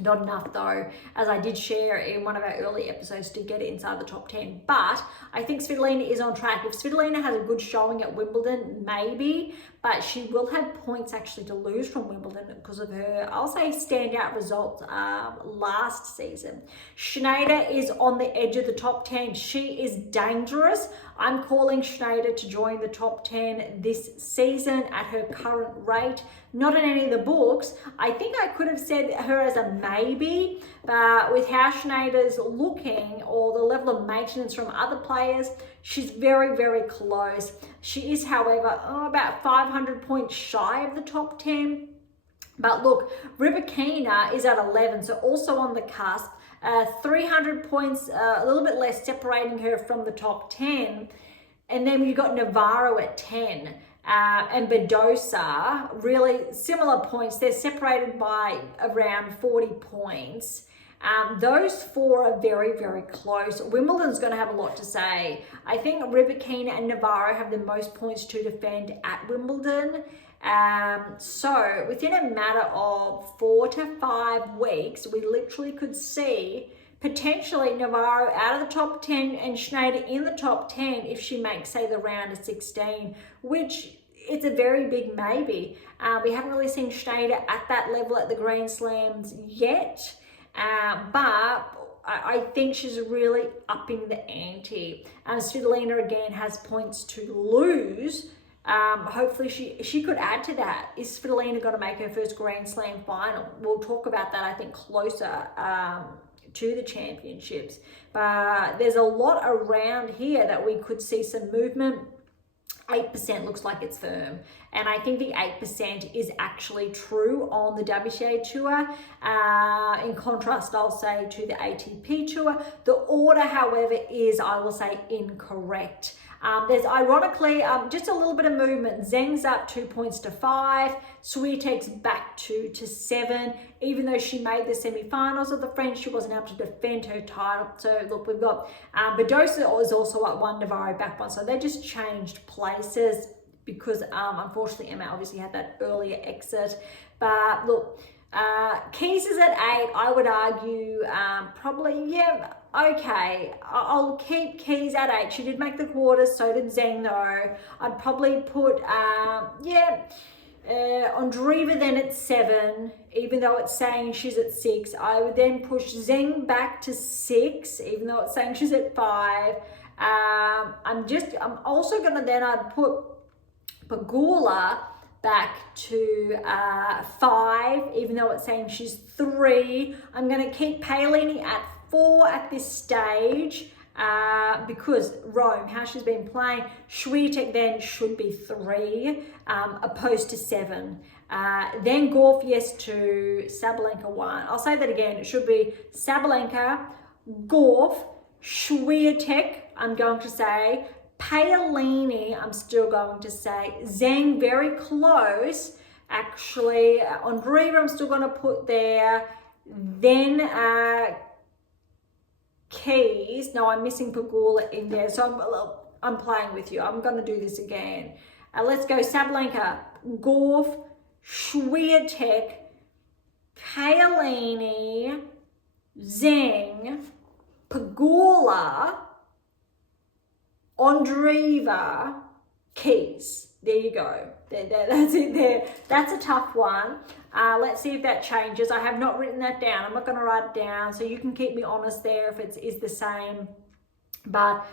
Not enough though, as I did share in one of our early episodes, to get it inside the top 10. But I think Svitolina is on track. If Svitolina has a good showing at Wimbledon, maybe, but she will have points actually to lose from Wimbledon because of her, I'll say, standout results last season. Schneider is on the edge of the top 10. She is dangerous. I'm calling Schneider to join the top 10 this season at her current rate. Not in any of the books. I think I could have said her as a maybe, but with how Schneider's looking or the level of maintenance from other players, she's very, very close. She is, however, about 500 points shy of the top 10. But look, Rybakina is at 11, so also on the cusp. 300 points, a little bit less, separating her from the top 10. And then you've got Navarro at 10. And Badosa, really similar points. They're separated by around 40 points. Those 4 are very, very close. Wimbledon's going to have a lot to say. I think Rybakina and Navarro have the most points to defend at Wimbledon. So within a matter of 4 to 5 weeks, we literally could see potentially Navarro out of the top 10 and Schneider in the top 10 if she makes, say, the round of 16, which it's a very big maybe. We haven't really seen Schneider at that level at the Grand Slams yet, but I think she's really upping the ante. Svitolina again has points to lose. Hopefully she could add to that. Is Svitolina going to make her first Grand Slam final? We'll talk about that, I think, closer to the championships. But there's a lot around here that we could see some movement. 8% looks like it's firm. And I think the 8% is actually true on the WTA Tour. In contrast, I'll say, to the ATP Tour. The order, however, is, I will say, incorrect. There's ironically just a little bit of movement. Zheng's up 2 points to 5. Swiatek's back 2 to 7. Even though she made the semi-finals of the French, she wasn't able to defend her title. So look, we've got Badosa is also at 1, Navarro back 1. So they just changed places because unfortunately Emma obviously had that earlier exit. But look, Keys is at 8. I would argue probably, yeah, okay. I'll keep Keys at 8. She did make the quarters, so did Zheng though. I'd probably put, Andreeva then at 7, even though it's saying she's at 6. I would then push Zheng back to 6, even though it's saying she's at 5. I'm also gonna then I'd put Pegula back to 5, even though it's saying she's 3. I'm gonna keep Paolini at 4 at this stage. Because Rome, how she's been playing, Swiatek then should be 3, opposed to 7. Then Gauff, yes, 2, Sabalenka 1. I'll say that again. It should be Sabalenka, Gauff, Swiatek, I'm going to say, Paolini, I'm still going to say, Zheng very close. Actually, Andreeva, I'm still going to put there. Then Keys. No, I'm missing Pegula in there, so I'm playing with you. I'm going to do this again. Let's go Sabalenka, Gauff, Swiatek, Paolini, Zheng, Pegula, Andreeva, Keys. There you go. That's it there. That's a tough one. Let's see if that changes. I have not written that down. I'm not going to write it down, so you can keep me honest there if it is the same. But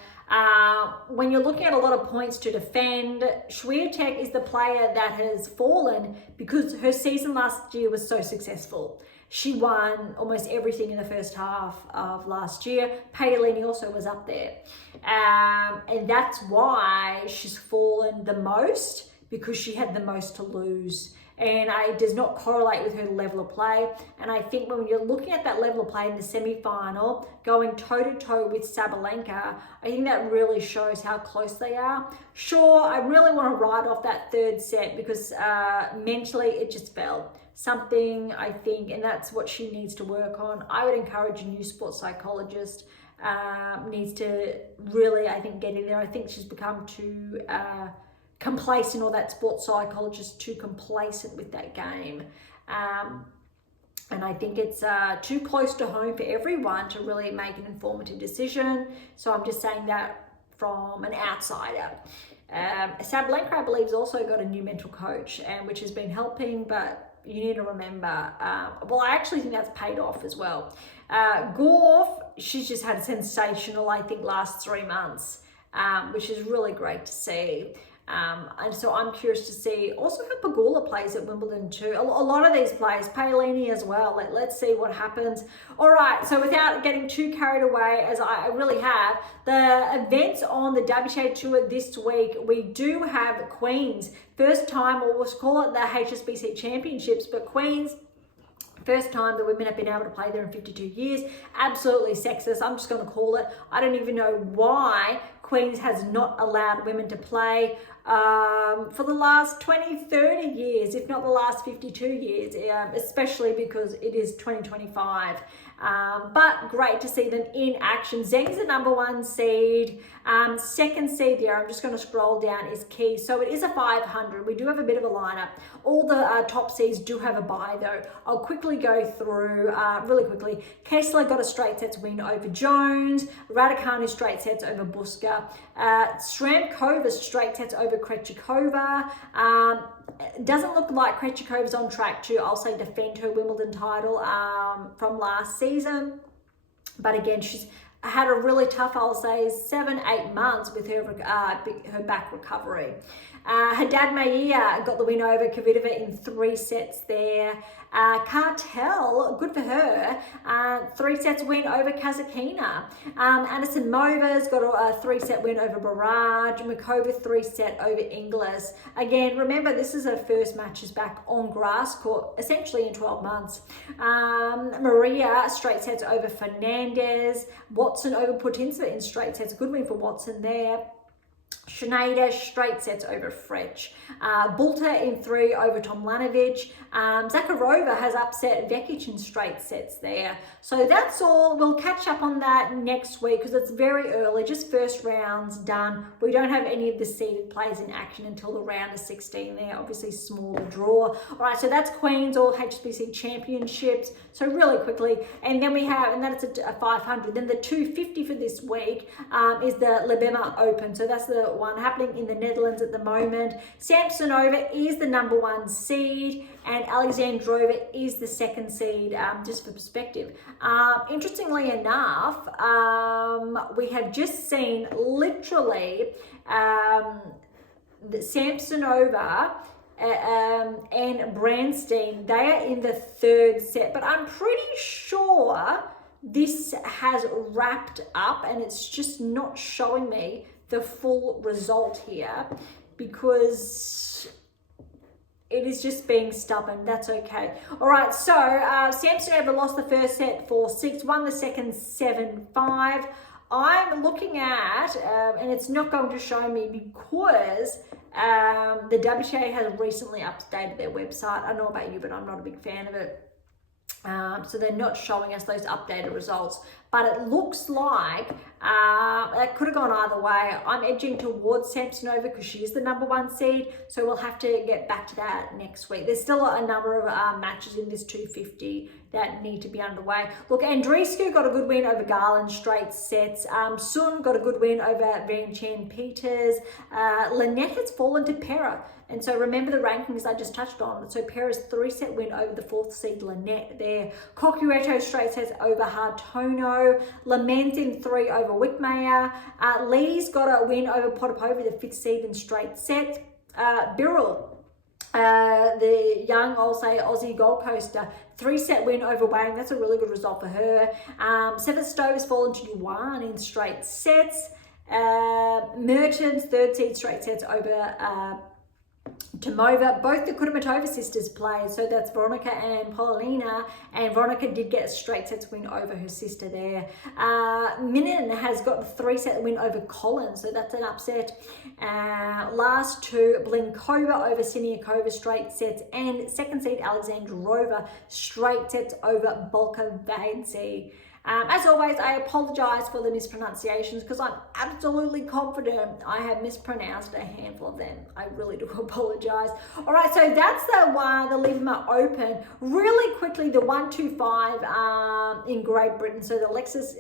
when you're looking at a lot of points to defend, Swiatek is the player that has fallen because her season last year was so successful. She won almost everything in the first half of last year. Paolini also was up there. And that's why she's fallen the most, because she had the most to lose. And it does not correlate with her level of play. And I think when you're looking at that level of play in the semi-final, going toe-to-toe with Sabalenka, I think that really shows how close they are. Sure, I really want to write off that third set because mentally it just fell. Something, I think, and that's what she needs to work on. I would encourage a new sports psychologist, needs to really, I think, get in there. I think she's become too complacent, or that sports psychologist too complacent with that game. And I think it's too close to home for everyone to really make an informative decision. So I'm just saying that from an outsider. Sabalenka, I believe, has also got a new mental coach, which has been helping, but you need to remember, well, I actually think that's paid off as well. Gauff, she's just had sensational, I think, last 3 months, which is really great to see. And so I'm curious to see also how Pegula plays at Wimbledon too. A lot of these players, Paolini as well. Let's see what happens. All right, so without getting too carried away, as I really have, the events on the WTA Tour this week, we do have Queens. First time, or we'll call it the HSBC Championships, but Queens, first time the women have been able to play there in 52 years. Absolutely sexist. I'm just going to call it. I don't even know why Queens has not allowed women to play for the last 20, 30 years, if not the last 52 years, especially because it is 2025. But great to see them in action. Zheng's the number 1 seed. Second seed there, I'm just going to scroll down, is Key. So it is a 500. We do have a bit of a lineup. All the top seeds do have a bye though. I'll quickly go through really quickly. Kessler got a straight sets win over Jones. Raducanu straight sets over Buska. Shramkova straight sets over Krejcikova. Doesn't look like Krejcikova's on track to, I'll say, defend her Wimbledon title from last season. But again, she's had a really tough, I'll say, 7-8 months with her back recovery. Haddad Maia got the win over Kvitova in 3 sets there. Cartel, good for her, 3 sets win over Kazatkina. Anderson Mova's got a 3-set win over Barrage. Makova 3-set over Inglis. Again, remember, this is her first matches back on grass court, essentially in 12 months. Maria, straight sets over Fernandez. Watson over Putintseva in straight sets. Good win for Watson there. Schneider straight sets over Fretch. Bulter in 3 over Tomljanovic. Zakharova has upset Vekic in straight sets there. So that's all. We'll catch up on that next week because it's very early, just first rounds done. We don't have any of the seeded players in action until the round of 16 there. Obviously smaller draw. All right, so that's Queens All HSBC Championships. So really quickly, and then we have, and that's a 500. Then the 250 for this week is the Libema Open. So that's the one happening in the Netherlands at the moment. Samsonova is the #1 seed and Alexandrova is the 2nd seed, just for perspective. Interestingly enougenough, we have just seen literally Samsonova and Brandstein, they are in the 3rd set, but I'm pretty sure this has wrapped up and it's just not showing me the full result here because it is just being stubborn. That's okay. All right, so Samsonova lost the 1st set 4-6, won the 2nd 7-5. I'm looking at, and it's not going to show me because the WTA has recently updated their website. I don't know about you, but I'm not a big fan of it. So they're not showing us those updated results, but it looks like that could have gone either way. I'm edging towards Samsonova because she is the #1 seed, so we'll have to get back to that next week. There's still a number of matches in this 250 that need to be underway. Look, Andreescu got a good win over Garland, straight sets. Sun got a good win over Van Chen Peters. Lynette has fallen to Pera. And so remember the rankings I just touched on. So Pera's 3-set win over the 4th seed Lynette there. Cocchiuretto straight sets over Hartono. Lament in 3 over Wickmayer. Lee's got a win over Potapova, the 5th seed in straight sets. Birrell, the young, I'll say, Aussie Gold Coaster, 3-set win over Wang. That's a really good result for her. Sevastova has fallen to Yuan in straight sets. Mertens, 3rd seed straight sets over Tomova. Both the Kudermetova sisters played, so that's Veronica and Paulina, and Veronica did get a straight sets win over her sister there. Minin has got the 3-set win over Collins, so that's an upset. Last two, Blinkova over Siniakova straight sets, and 2nd seed Alexandrova straight sets over Bolkovadze. As always, I apologize for the mispronunciations because I'm absolutely confident I have mispronounced a handful of them. I really do apologize. All right, so that's the Libema Open. Really quickly, the 125 in Great Britain. So the Lexus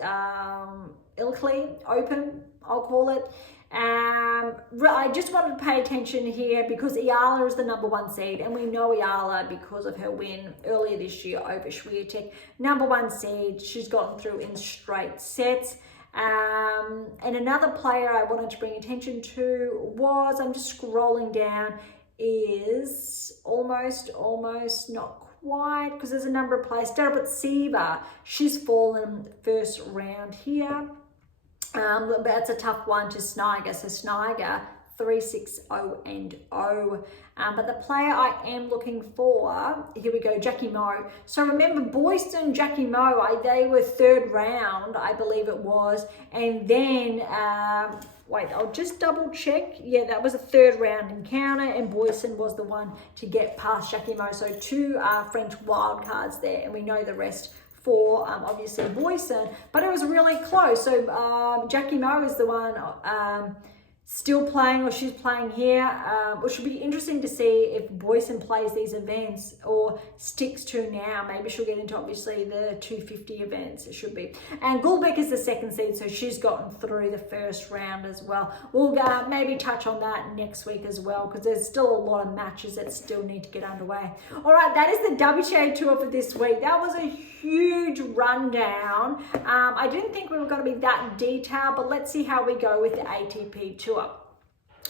Ilkley Open, I'll call it. I just wanted to pay attention here because Iala is the #1 seed, and we know Iala because of her win earlier this year over Swiatek. #1 seed, she's gotten through in straight sets. And another player I wanted to bring attention to was, I'm just scrolling down, is almost not quite, because there's a number of players. Darabutsiva, she's fallen 1st round here. But that's a tough one to Sniger. So Sniger, 3-6-0-0. But the player I am looking for, here we go, Jackie Moe. So remember, Boyston, Jackie Moe, they were 3rd round, I believe it was. And then, wait, I'll just double check. Yeah, that was a 3rd round encounter, and Boyson was the one to get past Jackie Moe. So 2 French wildcards there, and we know the rest for obviously Boyson, but it was really close. So Jackie Moe is the one still playing, or she's playing here, which should be interesting to see if Boyson plays these events or sticks to now. Maybe she'll get into obviously the 250 events, it should be. And Gulbeck is the 2nd seed, so she's gotten through the 1st round as well. We'll maybe touch on that next week as well, because there's still a lot of matches that still need to get underway. All right, that is the WTA Tour for this week. That was a huge rundown. I didn't think we were going to be that detailed, but let's see how we go with the ATP Tour.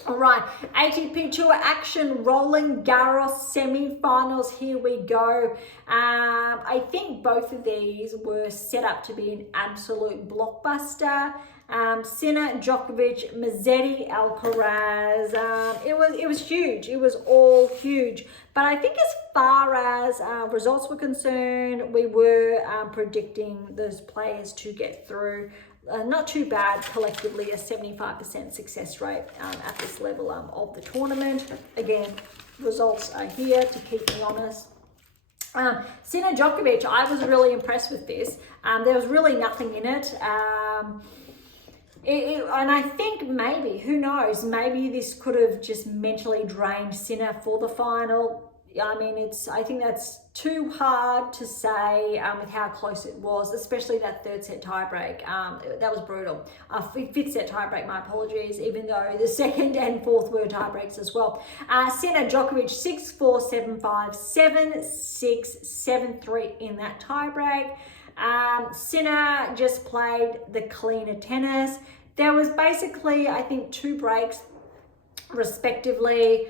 All right, ATP Tour action, Roland Garros semi-finals, here we go. I think both of these were set up to be an absolute blockbuster. Sinner, Djokovic, Mazzetti, Alcaraz. It was huge. It was all huge. But I think as far as results were concerned, we were predicting those players to get through. not too bad collectively, a 75% success rate at this level of the tournament. Again, results are here to keep me honest. Sinner Djokovic, I was really impressed with this. There was really nothing in it. And I think maybe, who knows, maybe this could have just mentally drained Sinner for the final. I mean, I think that's too hard to say with how close it was, especially that third set tiebreak. That was brutal. Fifth set tiebreak, my apologies, even though the second and fourth were tiebreaks as well. Sinner Djokovic 6-4, 7-5, 7-6, 7-3 in that tiebreak. Sinner just played the cleaner tennis. There was basically, I think, 2 breaks respectively.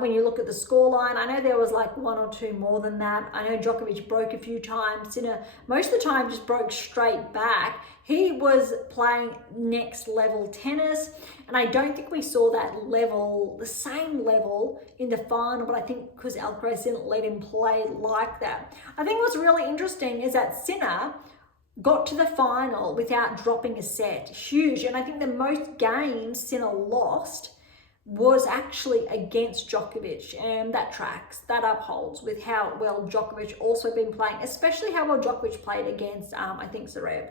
When you look at the scoreline, I know there was like 1 or 2 more than that. I know Djokovic broke a few times. Sinner, most of the time, just broke straight back. He was playing next level tennis, and I don't think we saw that level, the same level in the final, but I think because Alcaraz didn't let him play like that. I think what's really interesting is that Sinner got to the final without dropping a set. Huge. And I think the most games Sinner lost was actually against Djokovic, and that tracks, that upholds with how well Djokovic also been playing, especially how well Djokovic played against, I think, Zverev.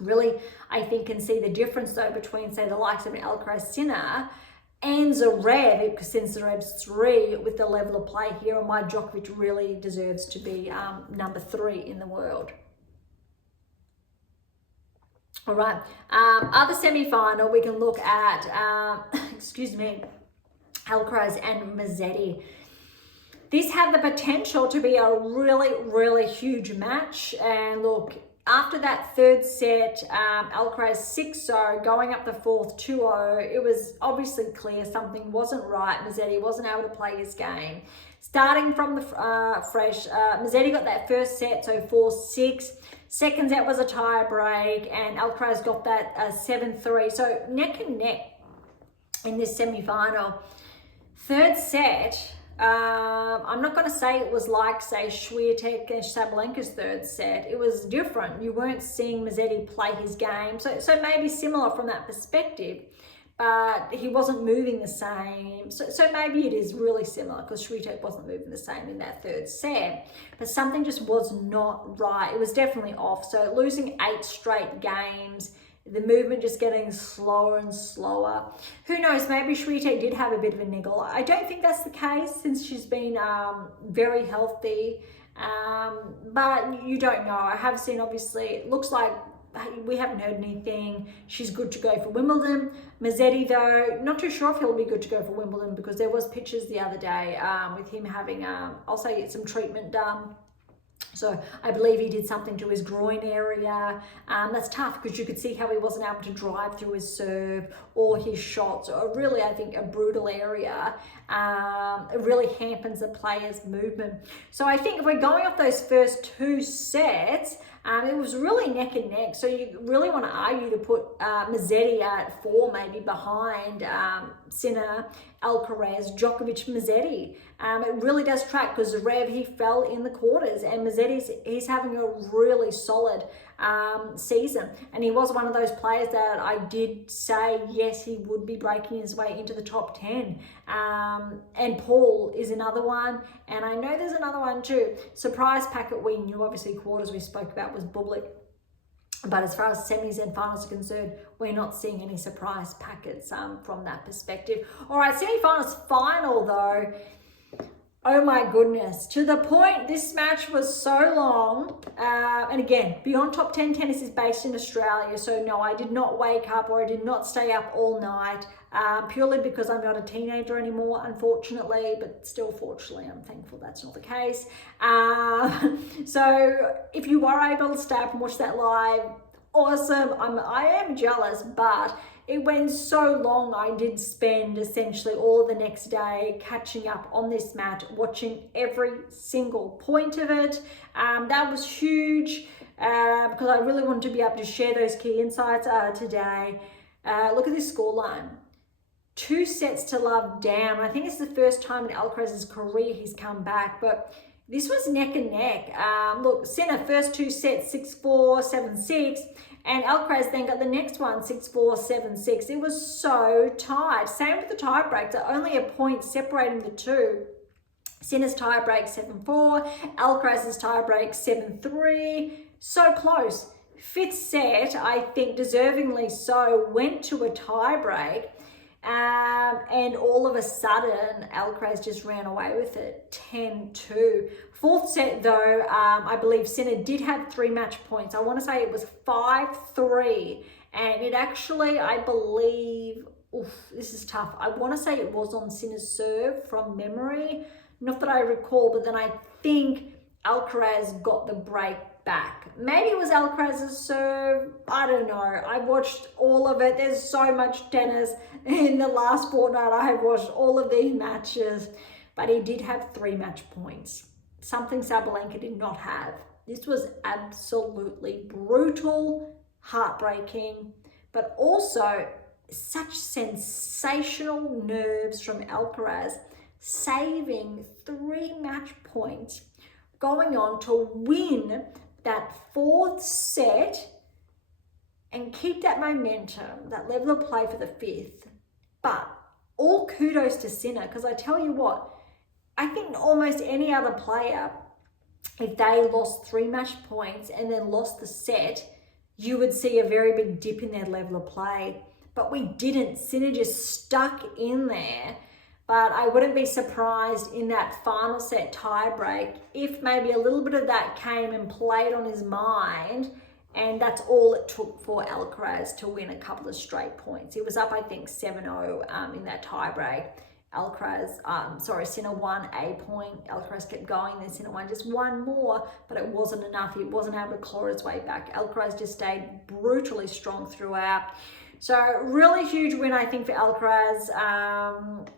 Really, I think, can see the difference, though, between, say, the likes of an Alcaraz Sinner and Zverev, because since Zverev's 3 with the level of play here, and why Djokovic really deserves to be number 3 in the world. All right, other semi-final, we can look at, excuse me, Alcaraz and Musetti. This had the potential to be a really, really huge match. And look, after that third set, Alcaraz 6-0, going up the fourth 2-0, it was obviously clear something wasn't right. Musetti wasn't able to play his game. Starting from the fresh, Musetti got that first set, so 4-6. Second set was a tie break, and Alcaraz got that 7-3. So neck and neck in this semi-final. Third set, I'm not going to say it was like, say, Swiatek and Sabalenka's third set. It was different. You weren't seeing Musetti play his game. So maybe similar from that perspective, but he wasn't moving the same. So maybe it is really similar because Swiatek wasn't moving the same in that third set, but something just was not right. It was definitely off. So losing 8 straight games, the movement just getting slower and slower. Who knows, maybe Swiatek did have a bit of a niggle. I don't think that's the case since she's been very healthy, but you don't know. I have seen, obviously, it looks like we haven't heard anything. She's good to go for Wimbledon. Musetti, though, not too sure if he'll be good to go for Wimbledon because there was pictures the other day with him having, I'll say, some treatment done. So I believe he did something to his groin area. That's tough because you could see how he wasn't able to drive through his serve or his shots. So really, I think, a brutal area. It really hampers the player's movement. So I think if we're going off those first 2 sets, it was really neck and neck. So you really want to argue to put Musetti at 4, maybe behind Sinner, Alcaraz, Djokovic, Musetti. It really does track because Zverev, he fell in the quarters, and he's having a really solid season. And he was one of those players that I did say, yes, he would be breaking his way into the top 10. And Paul is another one. And I know there's another one too. Surprise packet we knew, obviously, quarters we spoke about was Bublik. But as far as semis and finals are concerned, we're not seeing any surprise packets from that perspective. All right, semi-finals final though. Oh my goodness, to the point this match was so long. And again, Beyond Top 10 Tennis is based in Australia. So no, I did not wake up or I did not stay up all night purely because I'm not a teenager anymore, unfortunately, but still fortunately, I'm thankful that's not the case. So if you were able to stay up and watch that live, awesome. I am jealous, but it went so long. I did spend essentially all of the next day catching up on this match, watching every single point of it. That was huge because I really wanted to be able to share those key insights today. Look at this scoreline. 2 sets to love down. I think it's the first time in Alcaraz's career he's come back, but this was neck and neck. Look, Sinner, first 2 sets, 6-4, 7-6. And Alcaraz then got the next one, 6-4, 7-6. It was so tight. Same with the tie breaks, only a point separating the two. Sinner's tie break 7-4, Alcaraz's tie break 7-3. So close. Fifth set, I think deservingly so, went to a tie break. And all of a sudden, Alcaraz just ran away with it, 10-2. Fourth set, though, I believe Sinner did have 3 match points. I want to say it was 5-3. And it actually, I believe, this is tough. I want to say it was on Sinner's serve from memory. Not that I recall, but then I think Alcaraz got the break back. Maybe it was Alcaraz's serve. I don't know. I watched all of it. There's so much tennis in the last fortnight. I have watched all of these matches, but he did have 3 match points. Something Sabalenka did not have. This was absolutely brutal, heartbreaking, but also such sensational nerves from Alcaraz, saving 3 match points, going on to win that 4th set and keep that momentum, that level of play for the 5th. But all kudos to Sinner, because I tell you what, I think almost any other player, if they lost 3 match points and then lost the set, you would see a very big dip in their level of play. But we didn't. Sinner just stuck in there. But I wouldn't be surprised in that final set tie break if maybe a little bit of that came and played on his mind, and that's all it took for Alcaraz to win a couple of straight points. He was up, I think, 7-0 in that tie break. Sinner won a point. Alcaraz kept going, then Sinner won just one more, but it wasn't enough. He wasn't able to claw his way back. Alcaraz just stayed brutally strong throughout. So really huge win, I think, for Alcaraz.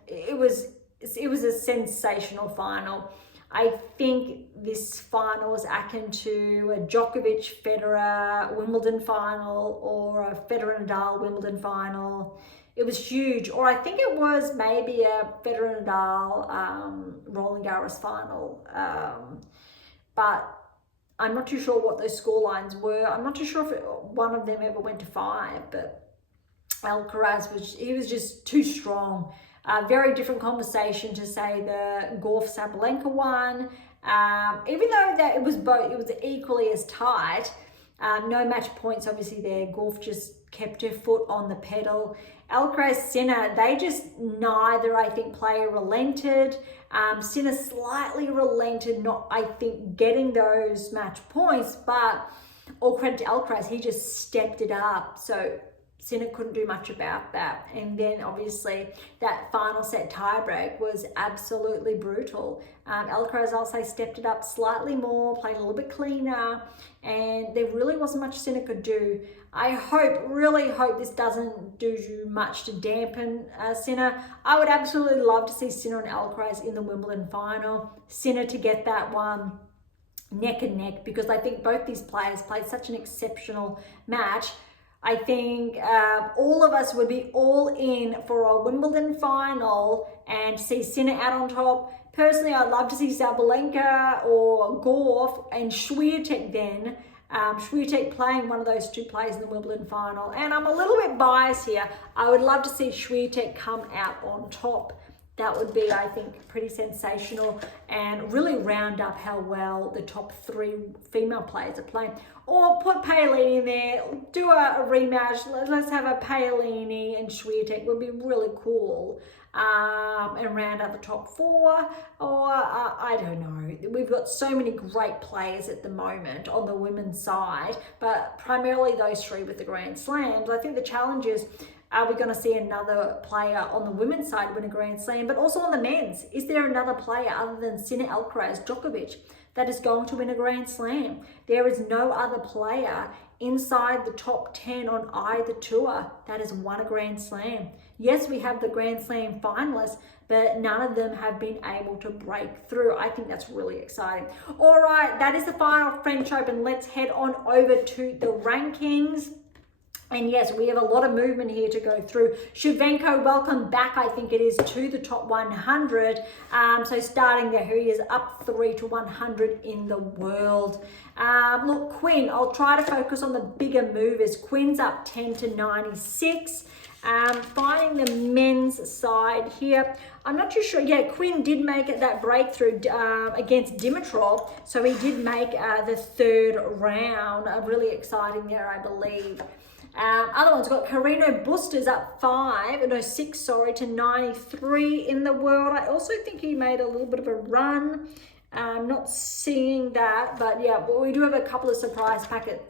It was a sensational final. I think this final was akin to a Djokovic Federer Wimbledon final or a Federer Nadal Wimbledon final. It was huge. Or I think it was maybe a Federer Nadal Roland Garros final. But I'm not too sure what those scorelines were. I'm not too sure if one of them ever went to 5, but Alcaraz was just too strong. Very different conversation to say the Gauff Sabalenka one. Even though that it was equally as tight. No match points obviously there. Gauff just kept her foot on the pedal. Alcaraz Sinner, they just neither, I think, player relented. Sinner slightly relented, not, I think, getting those match points, but all credit to Alcaraz, he just stepped it up. So Sinner couldn't do much about that. And then obviously that final set tiebreak was absolutely brutal. Alcaraz, I'll say, stepped it up slightly more, played a little bit cleaner, and there really wasn't much Sinner could do. I really hope this doesn't do much to dampen Sinner. I would absolutely love to see Sinner and Alcaraz in the Wimbledon final. Sinner to get that one neck and neck, because I think both these players played such an exceptional match. I think all of us would be all in for a Wimbledon final and see Sinner out on top. Personally, I'd love to see Sabalenka or Gauff and Swiatek then. Swiatek playing one of those 2 players in the Wimbledon final. And I'm a little bit biased here. I would love to see Swiatek come out on top. That would be, I think, pretty sensational and really round up how well the top 3 female players are playing. Or put Paolini in there, do a rematch. Let's have a Paolini and Swiatek. Would be really cool. And round out the top 4. Or I don't know. We've got so many great players at the moment on the women's side, but primarily those 3 with the Grand Slams. I think the challenge is, are we going to see another player on the women's side win a Grand Slam? But also on the men's, is there another player other than Sinner, Alcaraz, Djokovic that is going to win a Grand Slam? There is no other player inside the top 10 on either tour that has won a Grand Slam. Yes, we have the Grand Slam finalists, but none of them have been able to break through. I think that's really exciting. All right, that is the final French Open. Let's head on over to the rankings. And yes, we have a lot of movement here to go through. Shevchenko, welcome back, I think it is, to the top 100. So starting there, here he is up 3 to 100 in the world. Look, Quinn, I'll try to focus on the bigger movers. Quinn's up 10 to 96. Finding the men's side here, I'm not too sure. Yeah, Quinn did make it that breakthrough against Dimitrov, so he did make the third round. Really exciting there, I believe. Other ones, got Carino Buster's up 6, sorry, to 93 in the world. I also think he made a little bit of a run. Not seeing that, but yeah, we do have a couple of surprise packets.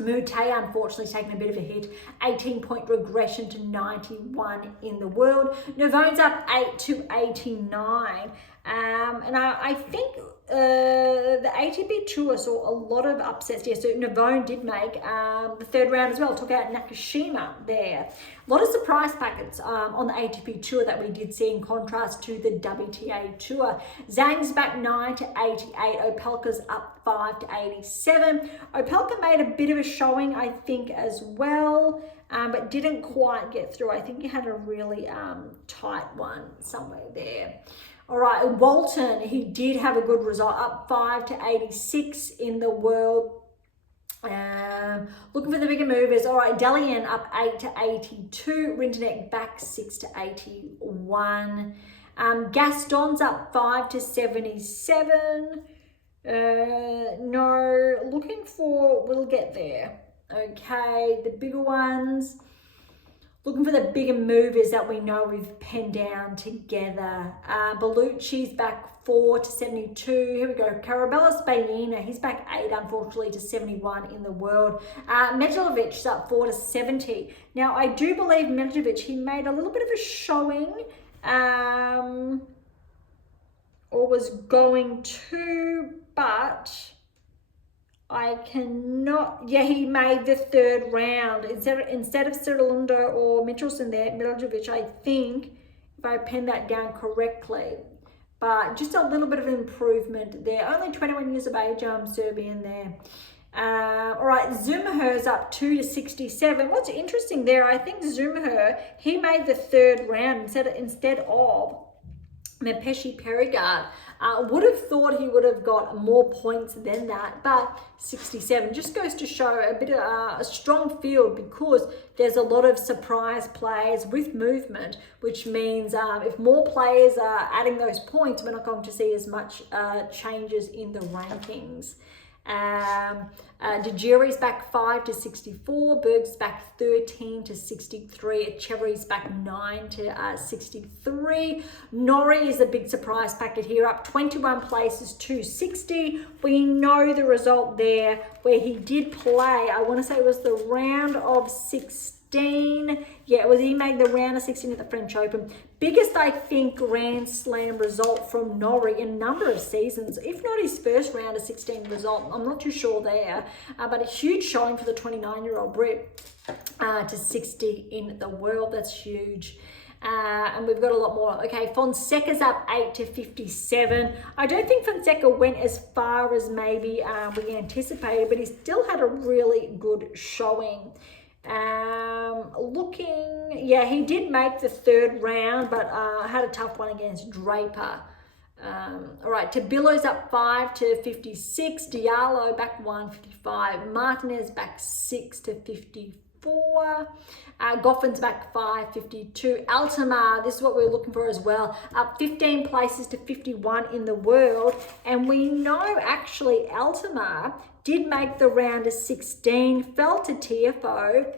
Mute, unfortunately, taking a bit of a hit. 18-point regression to 91 in the world. Navone's up 8 to 89. And I think the ATP Tour saw a lot of upsets here. So Navone did make the third round as well. Took out Nakashima there. A lot of surprise packets on the ATP Tour that we did see in contrast to the WTA Tour. Zhang's back 9 to 88. Opelka's up 5 to 87. Opelka made a bit of a showing, I think, as well, but didn't quite get through. I think he had a really tight one somewhere there. All right, Walton, he did have a good result, up 5 to 86 in the world. Looking for the bigger movers. All right, Delian up 8 to 82. Rinderknech back 6 to 81. Gaston's up 5 to 77. No, looking for, we'll get there. Okay, the bigger ones. Looking for the bigger movers that we know we've penned down together. Bellucci's back 4 to 72. Here we go. Carabella Spaina, he's back 8, unfortunately, to 71 in the world. Medvedevic's up 4 to 70. Now, I do believe Medvedevic, he made a little bit of a showing, or was going to, but I cannot. Yeah, he made the third round instead of Cirilundo or Michelson there. Medvedevic, I think, if I pen that down correctly, but just a little bit of improvement there. Only 21 years of age, Serbian there. All right, Zumher's up 2 to 67. What's interesting there, I think Zumher, he made the third round instead of Mepeshi Perigard. Would have thought he would have got more points than that, but 67 just goes to show a bit of a strong field, because there's a lot of surprise players with movement, which means if more players are adding those points, we're not going to see as much changes in the rankings. Dejiri's back 5 to 64. Berge's back 13 to 63. Echeverry's back 9 to 63. Norrie is a big surprise packet here, up 21 places to 60. We know the result there, where he did play, I want to say it was the round of 16. Yeah, it was, he made the round of 16 at the French Open. Biggest, I think, Grand Slam result from Norrie in a number of seasons, if not his first round of 16 result. I'm not too sure there, but a huge showing for the 29-year-old Brit to 60 in the world. That's huge. And we've got a lot more. Okay, Fonseca's up 8 to 57. I don't think Fonseca went as far as maybe we anticipated, but he still had a really good showing. Yeah, he did make the third round, but had a tough one against Draper. All right, Tabillo's up 5 to 56. Diallo back 155. Martinez back 6 to 54. Goffin's back 552. Altamar, this is what we're looking for as well, up 15 places to 51 in the world. And we know actually Altamar did make the round of 16, fell to TFO,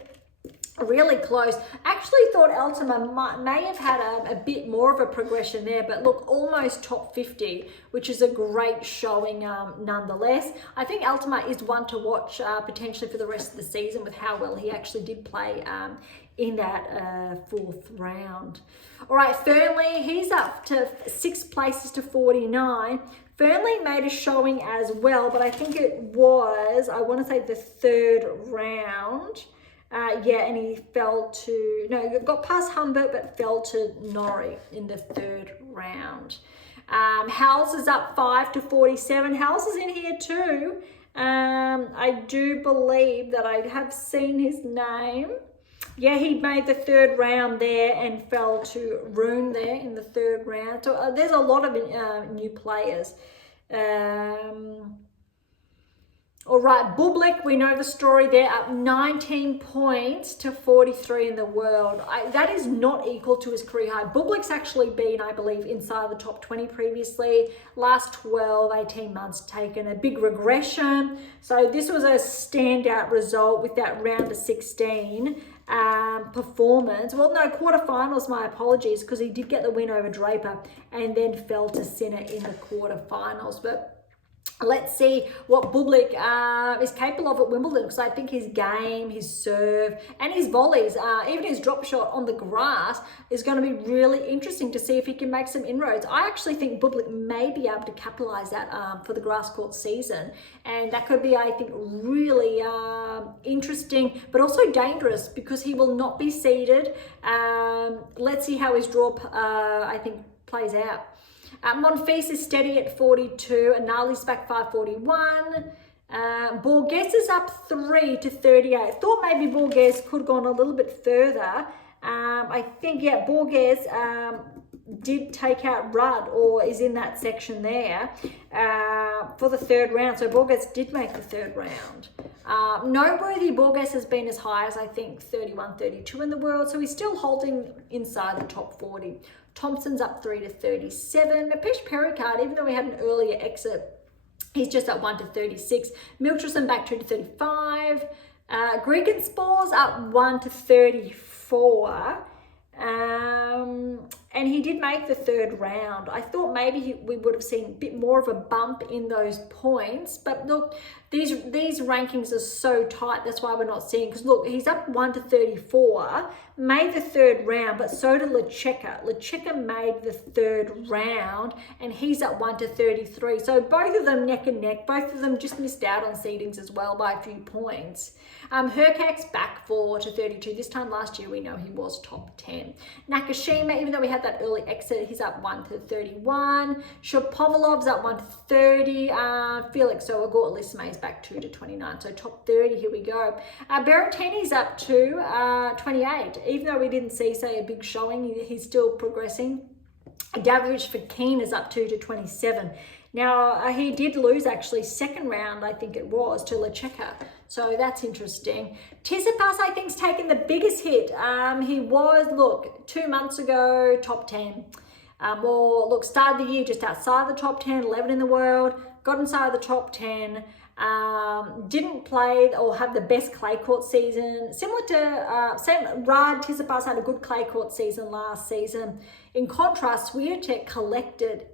really close. Actually thought Altamar may have had a bit more of a progression there, but look, almost top 50, which is a great showing nonetheless. I think Altamar is one to watch potentially for the rest of the season, with how well he actually did play in that fourth round. All right, Fernley, he's up to 6 places to 49. Fernley made a showing as well, but I think it was, I want to say, the third round. Yeah, and he fell to, no, got past Humbert, but fell to Norrie in the third round. Howells is up 5 to 47. Howells is in here too. I do believe that I have seen his name. Yeah, he made the third round there and fell to Rune there in the third round. So there's a lot of new players. All right, Bublik, we know the story there, up 19 points to 43 in the world. That is not equal to his career high. Bublik's actually been, I believe, inside the top 20 previously. Last 12, 18 months taken a big regression. So this was a standout result with that round of 16 performance. Well, no, quarterfinals, my apologies, because he did get the win over Draper and then fell to Sinner in the quarterfinals. But let's see what Bublik is capable of at Wimbledon, because I think his game, his serve, and his volleys, even his drop shot on the grass, is going to be really interesting to see if he can make some inroads. I actually think Bublik may be able to capitalise that for the grass court season, and that could be, I think, really interesting, but also dangerous, because he will not be seeded. Let's see how his draw, I think, plays out. Monfils is steady at 42, and Nali's back 541. Borges is up 3 to 38. Thought maybe Borges could have gone a little bit further. I think, yeah, Borges did take out Rudd, or is in that section there, for the third round. So Borges did make the third round. Noteworthy, Borges has been as high as, I think, 31, 32 in the world. So he's still holding inside the top 40. Thompson's up 3 to 37. Mapesh Pericard, even though he had an earlier exit, he's just up 1 to 36. Miltrison back 2 to 35. Gregenspor's up 1 to 34. And he did make the third round. I thought maybe we would have seen a bit more of a bump in those points, but look, these rankings are so tight. That's why we're not seeing, because look, he's up 1 to 34, made the third round, but so did Lecheka. Lecheka made the third round, and he's up 1 to 33. So both of them neck and neck. Both of them just missed out on seedings as well by a few points. Herkak's back 4 to 32. This time last year, we know he was top 10. Nakashima, even though we had that early exit, he's up 1 to 31. Shapovalov's up 1 to 30. Felix Auger-Aliassime's back 2 to 29. So top 30, here we go. Berrettini's up to 28. Even though we didn't see, say, a big showing, he's still progressing. Davidovich Fokina is up 2 to 27. Now, he did lose, actually, second round, I think it was, to Lecheka. So that's interesting. Tsitsipas, I think, has taken the biggest hit. He was, look, 2 months ago, top 10. Or, look, started the year just outside the top 10, 11 in the world, got inside the top 10, didn't play or have the best clay court season. Similar to Rudd, Tsitsipas had a good clay court season last season. In contrast, Swiatek collected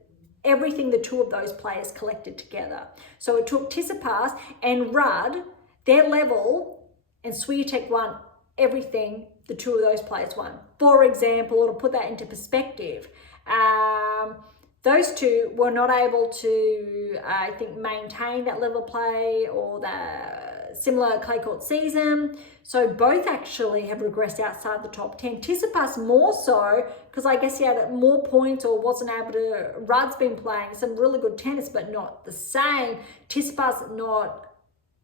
everything the two of those players collected together. So it took Tsitsipas and Rudd, their level, and Swiatek won everything the two of those players won. For example, to put that into perspective, those two were not able to, I think, maintain that level of play or the similar clay court season. So both actually have regressed outside the top 10. Tsitsipas more so, because I guess he had more points or wasn't able to. Rudd's been playing some really good tennis, but not the same. Tsitsipas not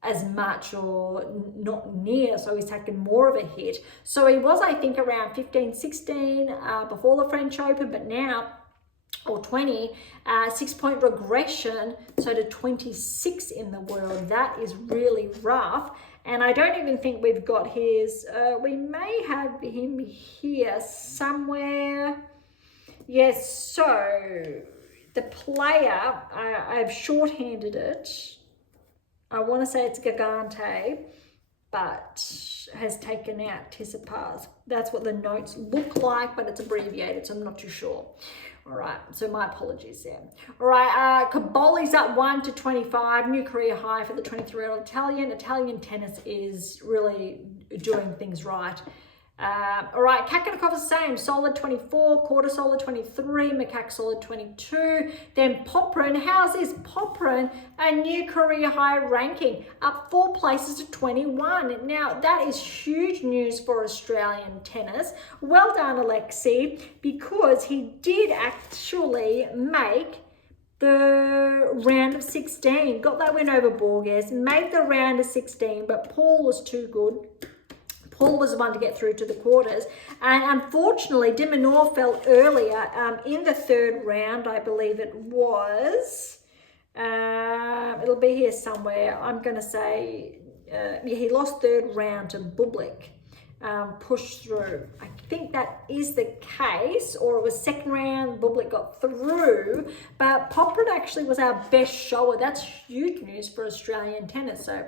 as much or not near, so he's taken more of a hit. So he was, I think, around 15, 16 before the French Open, but now, or 20, 6-point regression, so to 26 in the world. That is really rough. And I don't even think we've got his, we may have him here somewhere. Yes, so the player, I've shorthanded it. I want to say it's Gigante, but has taken out Tsitsipas. That's what the notes look like, but it's abbreviated, so I'm not too sure. All right, so my apologies there. All right, Caboli's up 1 to 25, new career high for the 23-year-old Italian. Italian tennis is really doing things right. All right, Kakanakov is the same, solid 24, quarter solid 23, Makak solid 22. Then Poprin, how's this? Poprin, a new career high ranking, up 4 places to 21. Now, that is huge news for Australian tennis. Well done, Alexei, because he did actually make the round of 16. Got that win over Berge, made the round of 16, but Paul was too good. Paul was the one to get through to the quarters. And unfortunately, de Minaur fell earlier in the third round, I believe it was. It'll be here somewhere. I'm going to say, yeah, he lost third round to Bublik. Pushed through. I think that is the case, or it was second round, Bublik got through, but Popper actually was our best shower. That's huge news for Australian tennis. So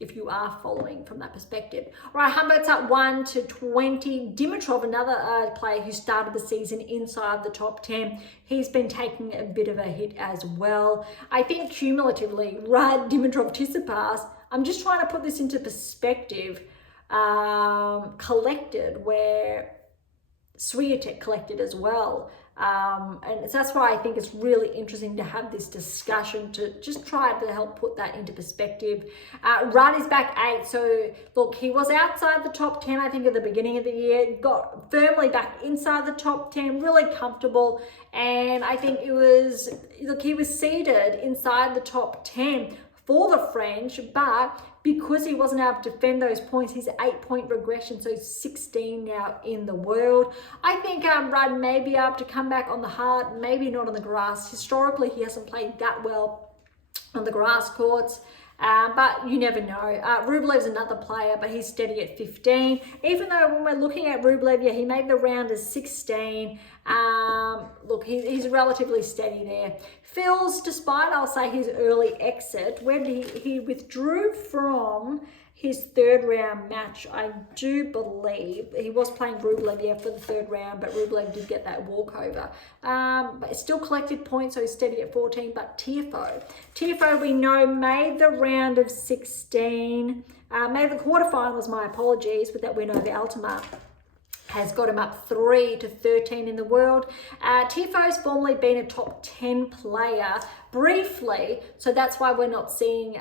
if you are following from that perspective. All right, Humbert's up 1-20. Dimitrov, another player who started the season inside the top 10. He's been taking a bit of a hit as well. I think cumulatively, Rudd, Dimitrov, Tsitsipas, I'm just trying to put this into perspective, collected, where Swiatek collected as well. And so that's why I think it's really interesting to have this discussion to just try to help put that into perspective. Rudd is back 8. So look, he was outside the top 10, I think, at the beginning of the year, got firmly back inside the top 10, really comfortable. And I think it was, look, he was seeded inside the top 10 for the French, but because he wasn't able to defend those points, he's 8-point regression, so 16 now in the world. I think Rudd may be able to come back on the hard, maybe not on the grass. Historically, he hasn't played that well on the grass courts. But you never know. Rublev's another player, but he's steady at 15. Even though when we're looking at Rublev, yeah, he made the round as 16. Look, he's relatively steady there. Fils, despite, I'll say, his early exit, when he withdrew from his third round match, I do believe. He was playing Rublev, yeah, for the third round, but Rublev did get that walkover. But still collected points, so he's steady at 14. But Tiafoe, we know, made the round of 16. Made the quarterfinals, my apologies, with that win over Altama. Has got him up 3-13 in the world. Tiafoe's formerly been a top 10 player briefly, so that's why we're not seeing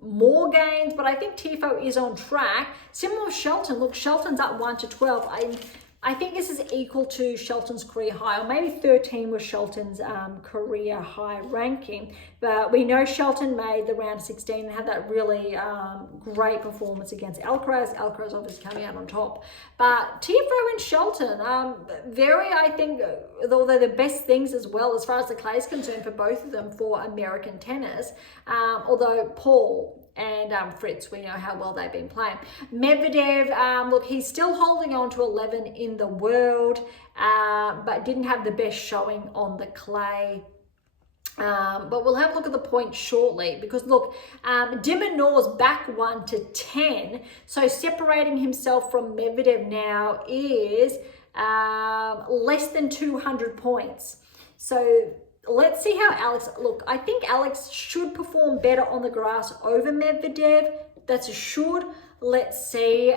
more gains, but I think Tiafoe is on track. Similar with Shelton. Look, Shelton's up 1-12. I think this is equal to Shelton's career high, or maybe 13 was Shelton's career high ranking. But we know Shelton made the round of 16 and had that really great performance against Alcaraz. Alcaraz obviously coming out on top. But Tiafoe and Shelton, very, I think, although the best things as well, as far as the clay is concerned, for both of them for American tennis. Although Paul and Fritz, we know how well they've been playing. Medvedev, look, he's still holding on to 11 in the world, but didn't have the best showing on the clay. But we'll have a look at the points shortly, because look, de Minaur's back 1-10, so separating himself from Medvedev now is less than 200 points. So let's see how Alex, look, I think Alex should perform better on the grass over Medvedev. That's a should. Let's see.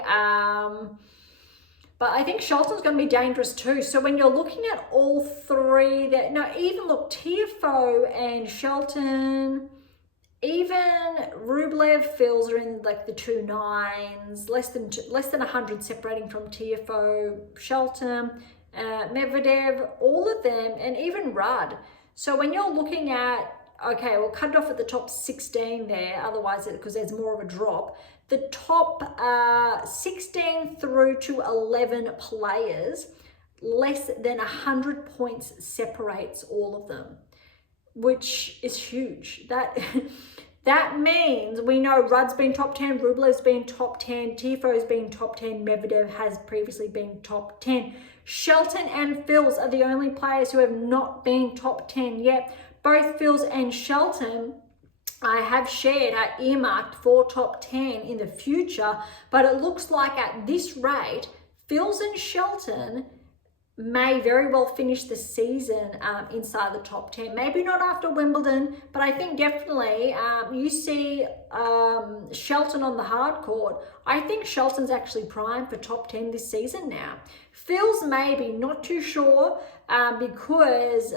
But I think Shelton's going to be dangerous too. So when you're looking at all three, that no, even look, Tiafoe and Shelton, even Rublev, Fils are in like the 2.9s, less than 100 separating from Tiafoe, Shelton, Medvedev, all of them, and even Rudd. So when you're looking at, okay, we'll cut it off at the top 16 there, otherwise, because there's more of a drop. The top 16 through to 11 players, less than 100 points separates all of them, which is huge. That means we know Rudd's been top 10, Rublev's been top 10, Tiafoe's been top 10, Medvedev has previously been top 10. Shelton and Fils are the only players who have not been top 10 yet. Both Fils and Shelton, I have shared, are earmarked for top 10 in the future, but it looks like at this rate, Fils and Shelton may very well finish the season inside the top 10. Maybe not after Wimbledon, but I think definitely you see Shelton on the hard court. I think Shelton's actually primed for top 10 this season now. Fils maybe, not too sure, because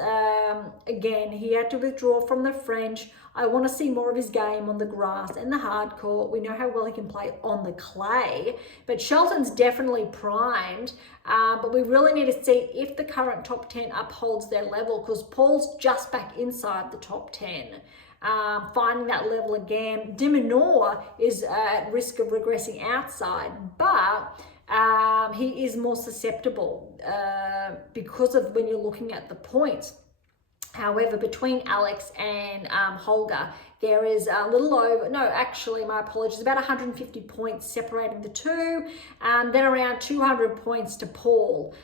again, he had to withdraw from the French. I want to see more of his game on the grass and the hard court. We know how well he can play on the clay, but Shelton's definitely primed. But we really need to see if the current top 10 upholds their level, because Paul's just back inside the top 10. Finding that level again. De Minaur is at risk of regressing outside, but he is more susceptible because of when you're looking at the points. However, between Alex and Holger, there is a little over, no, actually, my apologies, about 150 points separating the two, then around 200 points to Paul.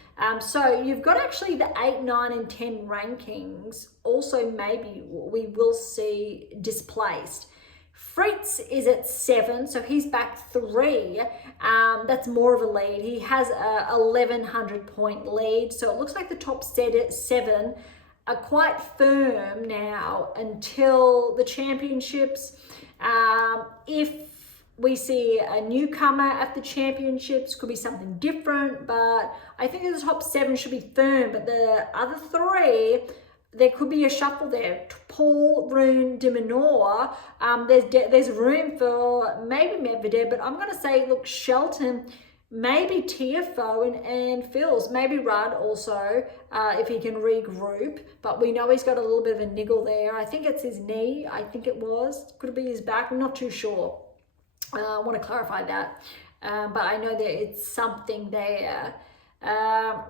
So you've got actually the 8, 9, and 10 rankings also maybe we will see displaced. Fritz is at 7, so he's back 3. That's more of a lead. He has a 1,100 point lead, so it looks like the top 7 are quite firm now until the championships. If we see a newcomer at the championships, could be something different, but I think the top 7 should be firm, but the other 3, there could be a shuffle there. Paul, Rune, De Minaur, there's room for maybe Medvedev, but I'm going to say, look, Shelton, maybe Tiafoe and Fils, maybe Rudd also, if he can regroup. But we know he's got a little bit of a niggle there. I think it's his knee. I think it was. Could it be his back? I'm not too sure. I want to clarify that. But I know that it's something there.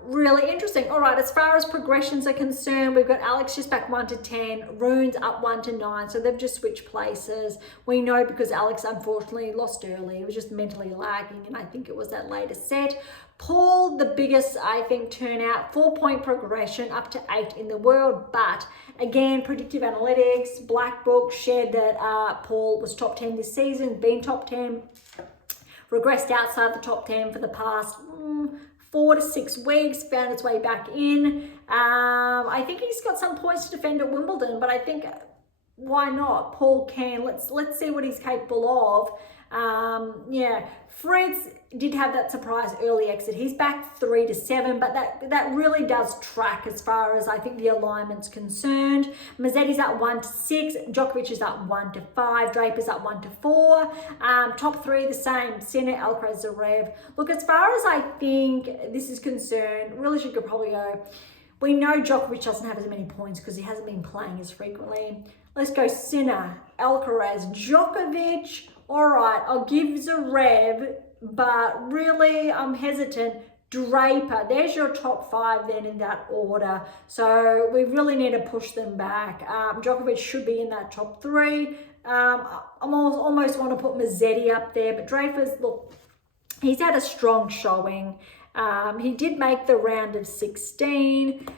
Really interesting. All right, as far as progressions are concerned, we've got Alex just back 1 to 10, Rune's up 1 to 9, so they've just switched places. We know because Alex unfortunately lost early. He was just mentally lagging, and I think it was that later set. Paul, the biggest, I think, turnout, 4-point progression up to 8 in the world, but again, predictive analytics, Black Book shared that Paul was top 10 this season, been top 10, regressed outside the top 10 for the past 4 to 6 weeks, found its way back in. I think he's got some points to defend at Wimbledon, but I think why not? Paul can. Let's see what he's capable of. Yeah, Fritz did have that surprise early exit. He's back 3 to 7, but that really does track as far as I think the alignment's concerned. Mazzetti's up 1 to 6, Djokovic is up 1 to 5, Draper's up 1 to 4. Top 3 the same, Sinner, Alcaraz, Zverev. Look, as far as I think this is concerned, really should probably go. We know Djokovic doesn't have as many points because he hasn't been playing as frequently. Let's go Sinner, Alcaraz, Djokovic. All right, I'll give Zverev, but really I'm hesitant. Draper, there's your top 5 then in that order. So we really need to push them back. Djokovic should be in that top 3. I almost want to put Mazzetti up there, but Draper's, look, he's had a strong showing. He did make the round of 16.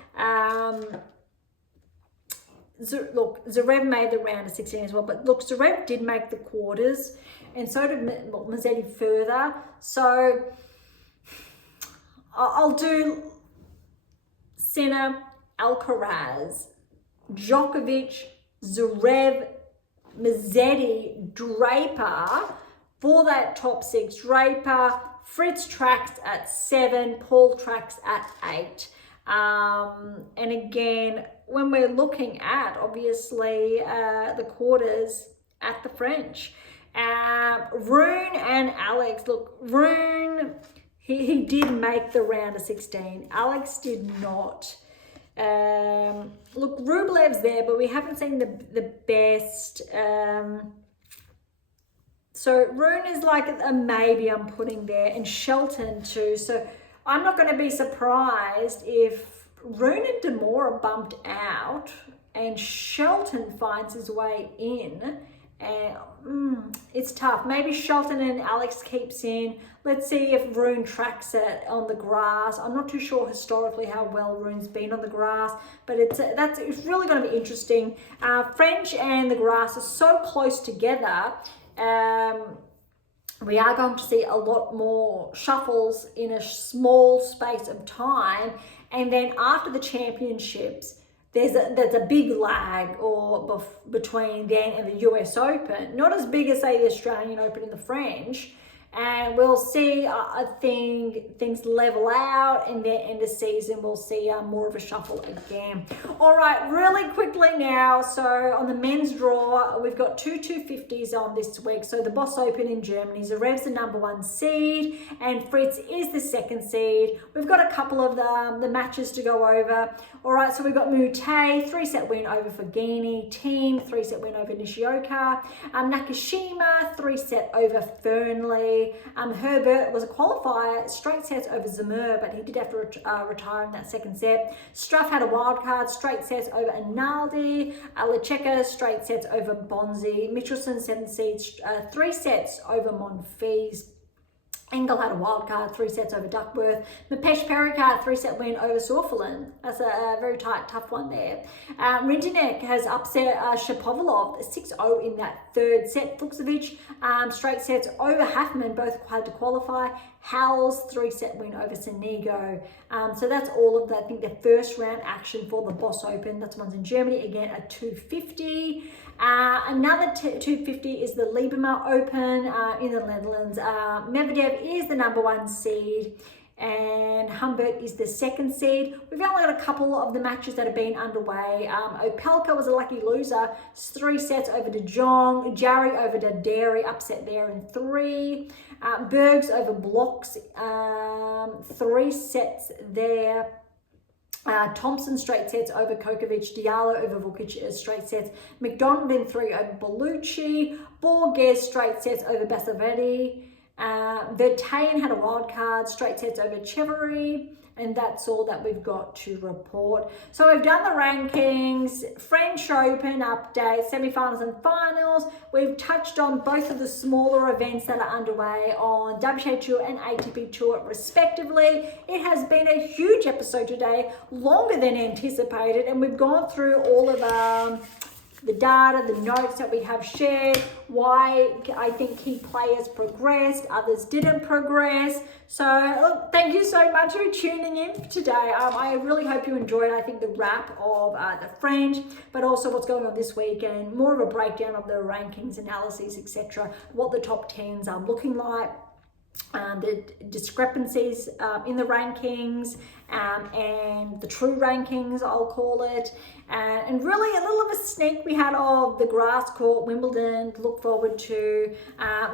Look, Zverev made the round of 16 as well, but look, Zverev did make the quarters, and so did Mazzetti further. So I'll do Sinner, Alcaraz, Djokovic, Zverev, Mazzetti, Draper for that top 6. Draper, Fritz tracks at 7, Paul tracks at 8. And again, when we're looking at obviously the quarters at the French, Rune and Alex, look, Rune, he did make the round of 16. Alex did not. Look, Rublev's there, but we haven't seen the best. So Rune is like a maybe I'm putting there, and Shelton too. So I'm not going to be surprised if Rune and De Minaur are bumped out and Shelton finds his way in. And it's tough. Maybe Shelton and Alex keeps in. Let's see if Rune tracks it on the grass. I'm not too sure historically how well Rune's been on the grass, but it's really going to be interesting. French and the grass are so close together. We are going to see a lot more shuffles in a small space of time, and then after the championships, there's a big lag between then and the US Open. Not as big as say the Australian Open and the French, and we'll see, I think, things level out, and then end of season we'll see more of a shuffle again. All right, really quickly now, so on the men's draw, we've got two 250s on this week. So the Boss Open in Germany, Zverev's the #1 seed, and Fritz is the 2nd seed. We've got a couple of the matches to go over. All right, so we've got Mute, 3-set win over Fognini. Team, 3-set win over Nishioka. Nakashima, 3-set over Fernley. Herbert was a qualifier, straight sets over Zamir, but he did have to retire in that 2nd set. Struff had a wild card, straight sets over Analdi. Lecheka, straight sets over Bonzi. Michelson, 7 seeds, 3 sets over Monfils. Engel had a wild card, 3 sets over Duckworth. Mapesh Perikar, 3-set win over Sorfelin. That's a very tight, tough one there. Rintanek has upset Shapovalov, 6-0 in that 3rd set. Fuchsovic, straight sets over Hafman, both had to qualify. Howells, 3-set win over Sonigo. So that's all of the, I think, the first round action for the Boss Open. That's one's in Germany, again, a 250. Another 250 is the Libema Open in the Netherlands. Medvedev is the #1 seed, and Humbert is the 2nd seed. We've only got a couple of the matches that have been underway. Opelka was a lucky loser, 3 sets over De Jong. Jarry over De Dairy, upset there in 3. Bergs over Blocks, 3 sets there. Thompson, straight sets over Kokovic. Diallo over Vukic, straight sets. McDonald in 3 over Bellucci. Borges, straight sets over Basavetti. Vertainen had a wild card, straight sets over Chevery. And that's all that we've got to report. So we've done the rankings, French Open update, semi-finals and finals. We've touched on both of the smaller events that are underway on WTA Tour and ATP Tour respectively. It has been a huge episode today, longer than anticipated, and we've gone through all of the data, the notes that we have shared, why I think key players progressed, others didn't progress. So thank you so much for tuning in today. I really hope you enjoyed, I think, the wrap of the French, but also what's going on this week, and more of a breakdown of the rankings, analyses, etc., what the top 10s are looking like. The discrepancies in the rankings, and the true rankings, I'll call it, and really a little of a sneak we had of the grass court Wimbledon to look forward to,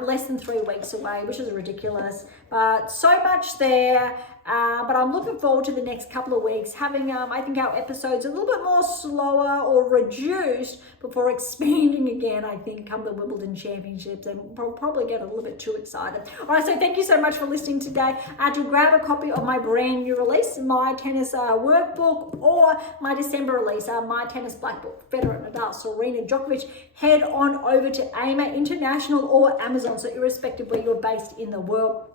less than 3 weeks away, which is ridiculous, but so much there. But I'm looking forward to the next couple of weeks, having I think our episodes a little bit more slower or reduced before expanding again, I think, come the Wimbledon Championships, and we'll probably get a little bit too excited. All right, so thank you so much for listening today. To grab a copy of my brand new release, My Tennis Workbook, or my December release, My Tennis Black Book, Federer, Nadal, Serena, Djokovic, head on over to AM8 International or Amazon, so irrespective where you're based in the world.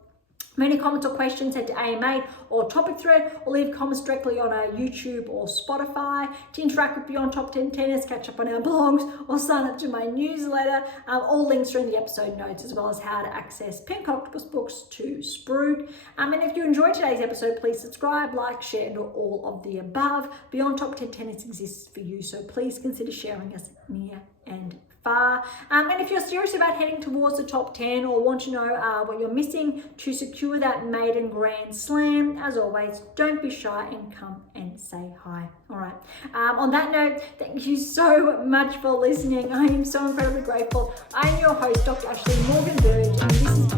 Any comments or questions, head to AM8 or topic thread, or leave comments directly on our YouTube or Spotify. To interact with Beyond Top 10 Tennis, catch up on our blogs, or sign up to my newsletter. All links are in the episode notes, as well as how to access Pink Octopus books to Sprout. And if you enjoyed today's episode, please subscribe, like, share, and all of the above. Beyond Top 10 Tennis exists for you, so please consider sharing us near and far. And if you're serious about heading towards the top 10, or want to know what you're missing to secure that maiden Grand Slam, as always, don't be shy and come and say hi. All right. On that note, thank you so much for listening. I am so incredibly grateful. I am your host, Dr. Ashley Morgan Berge, and this is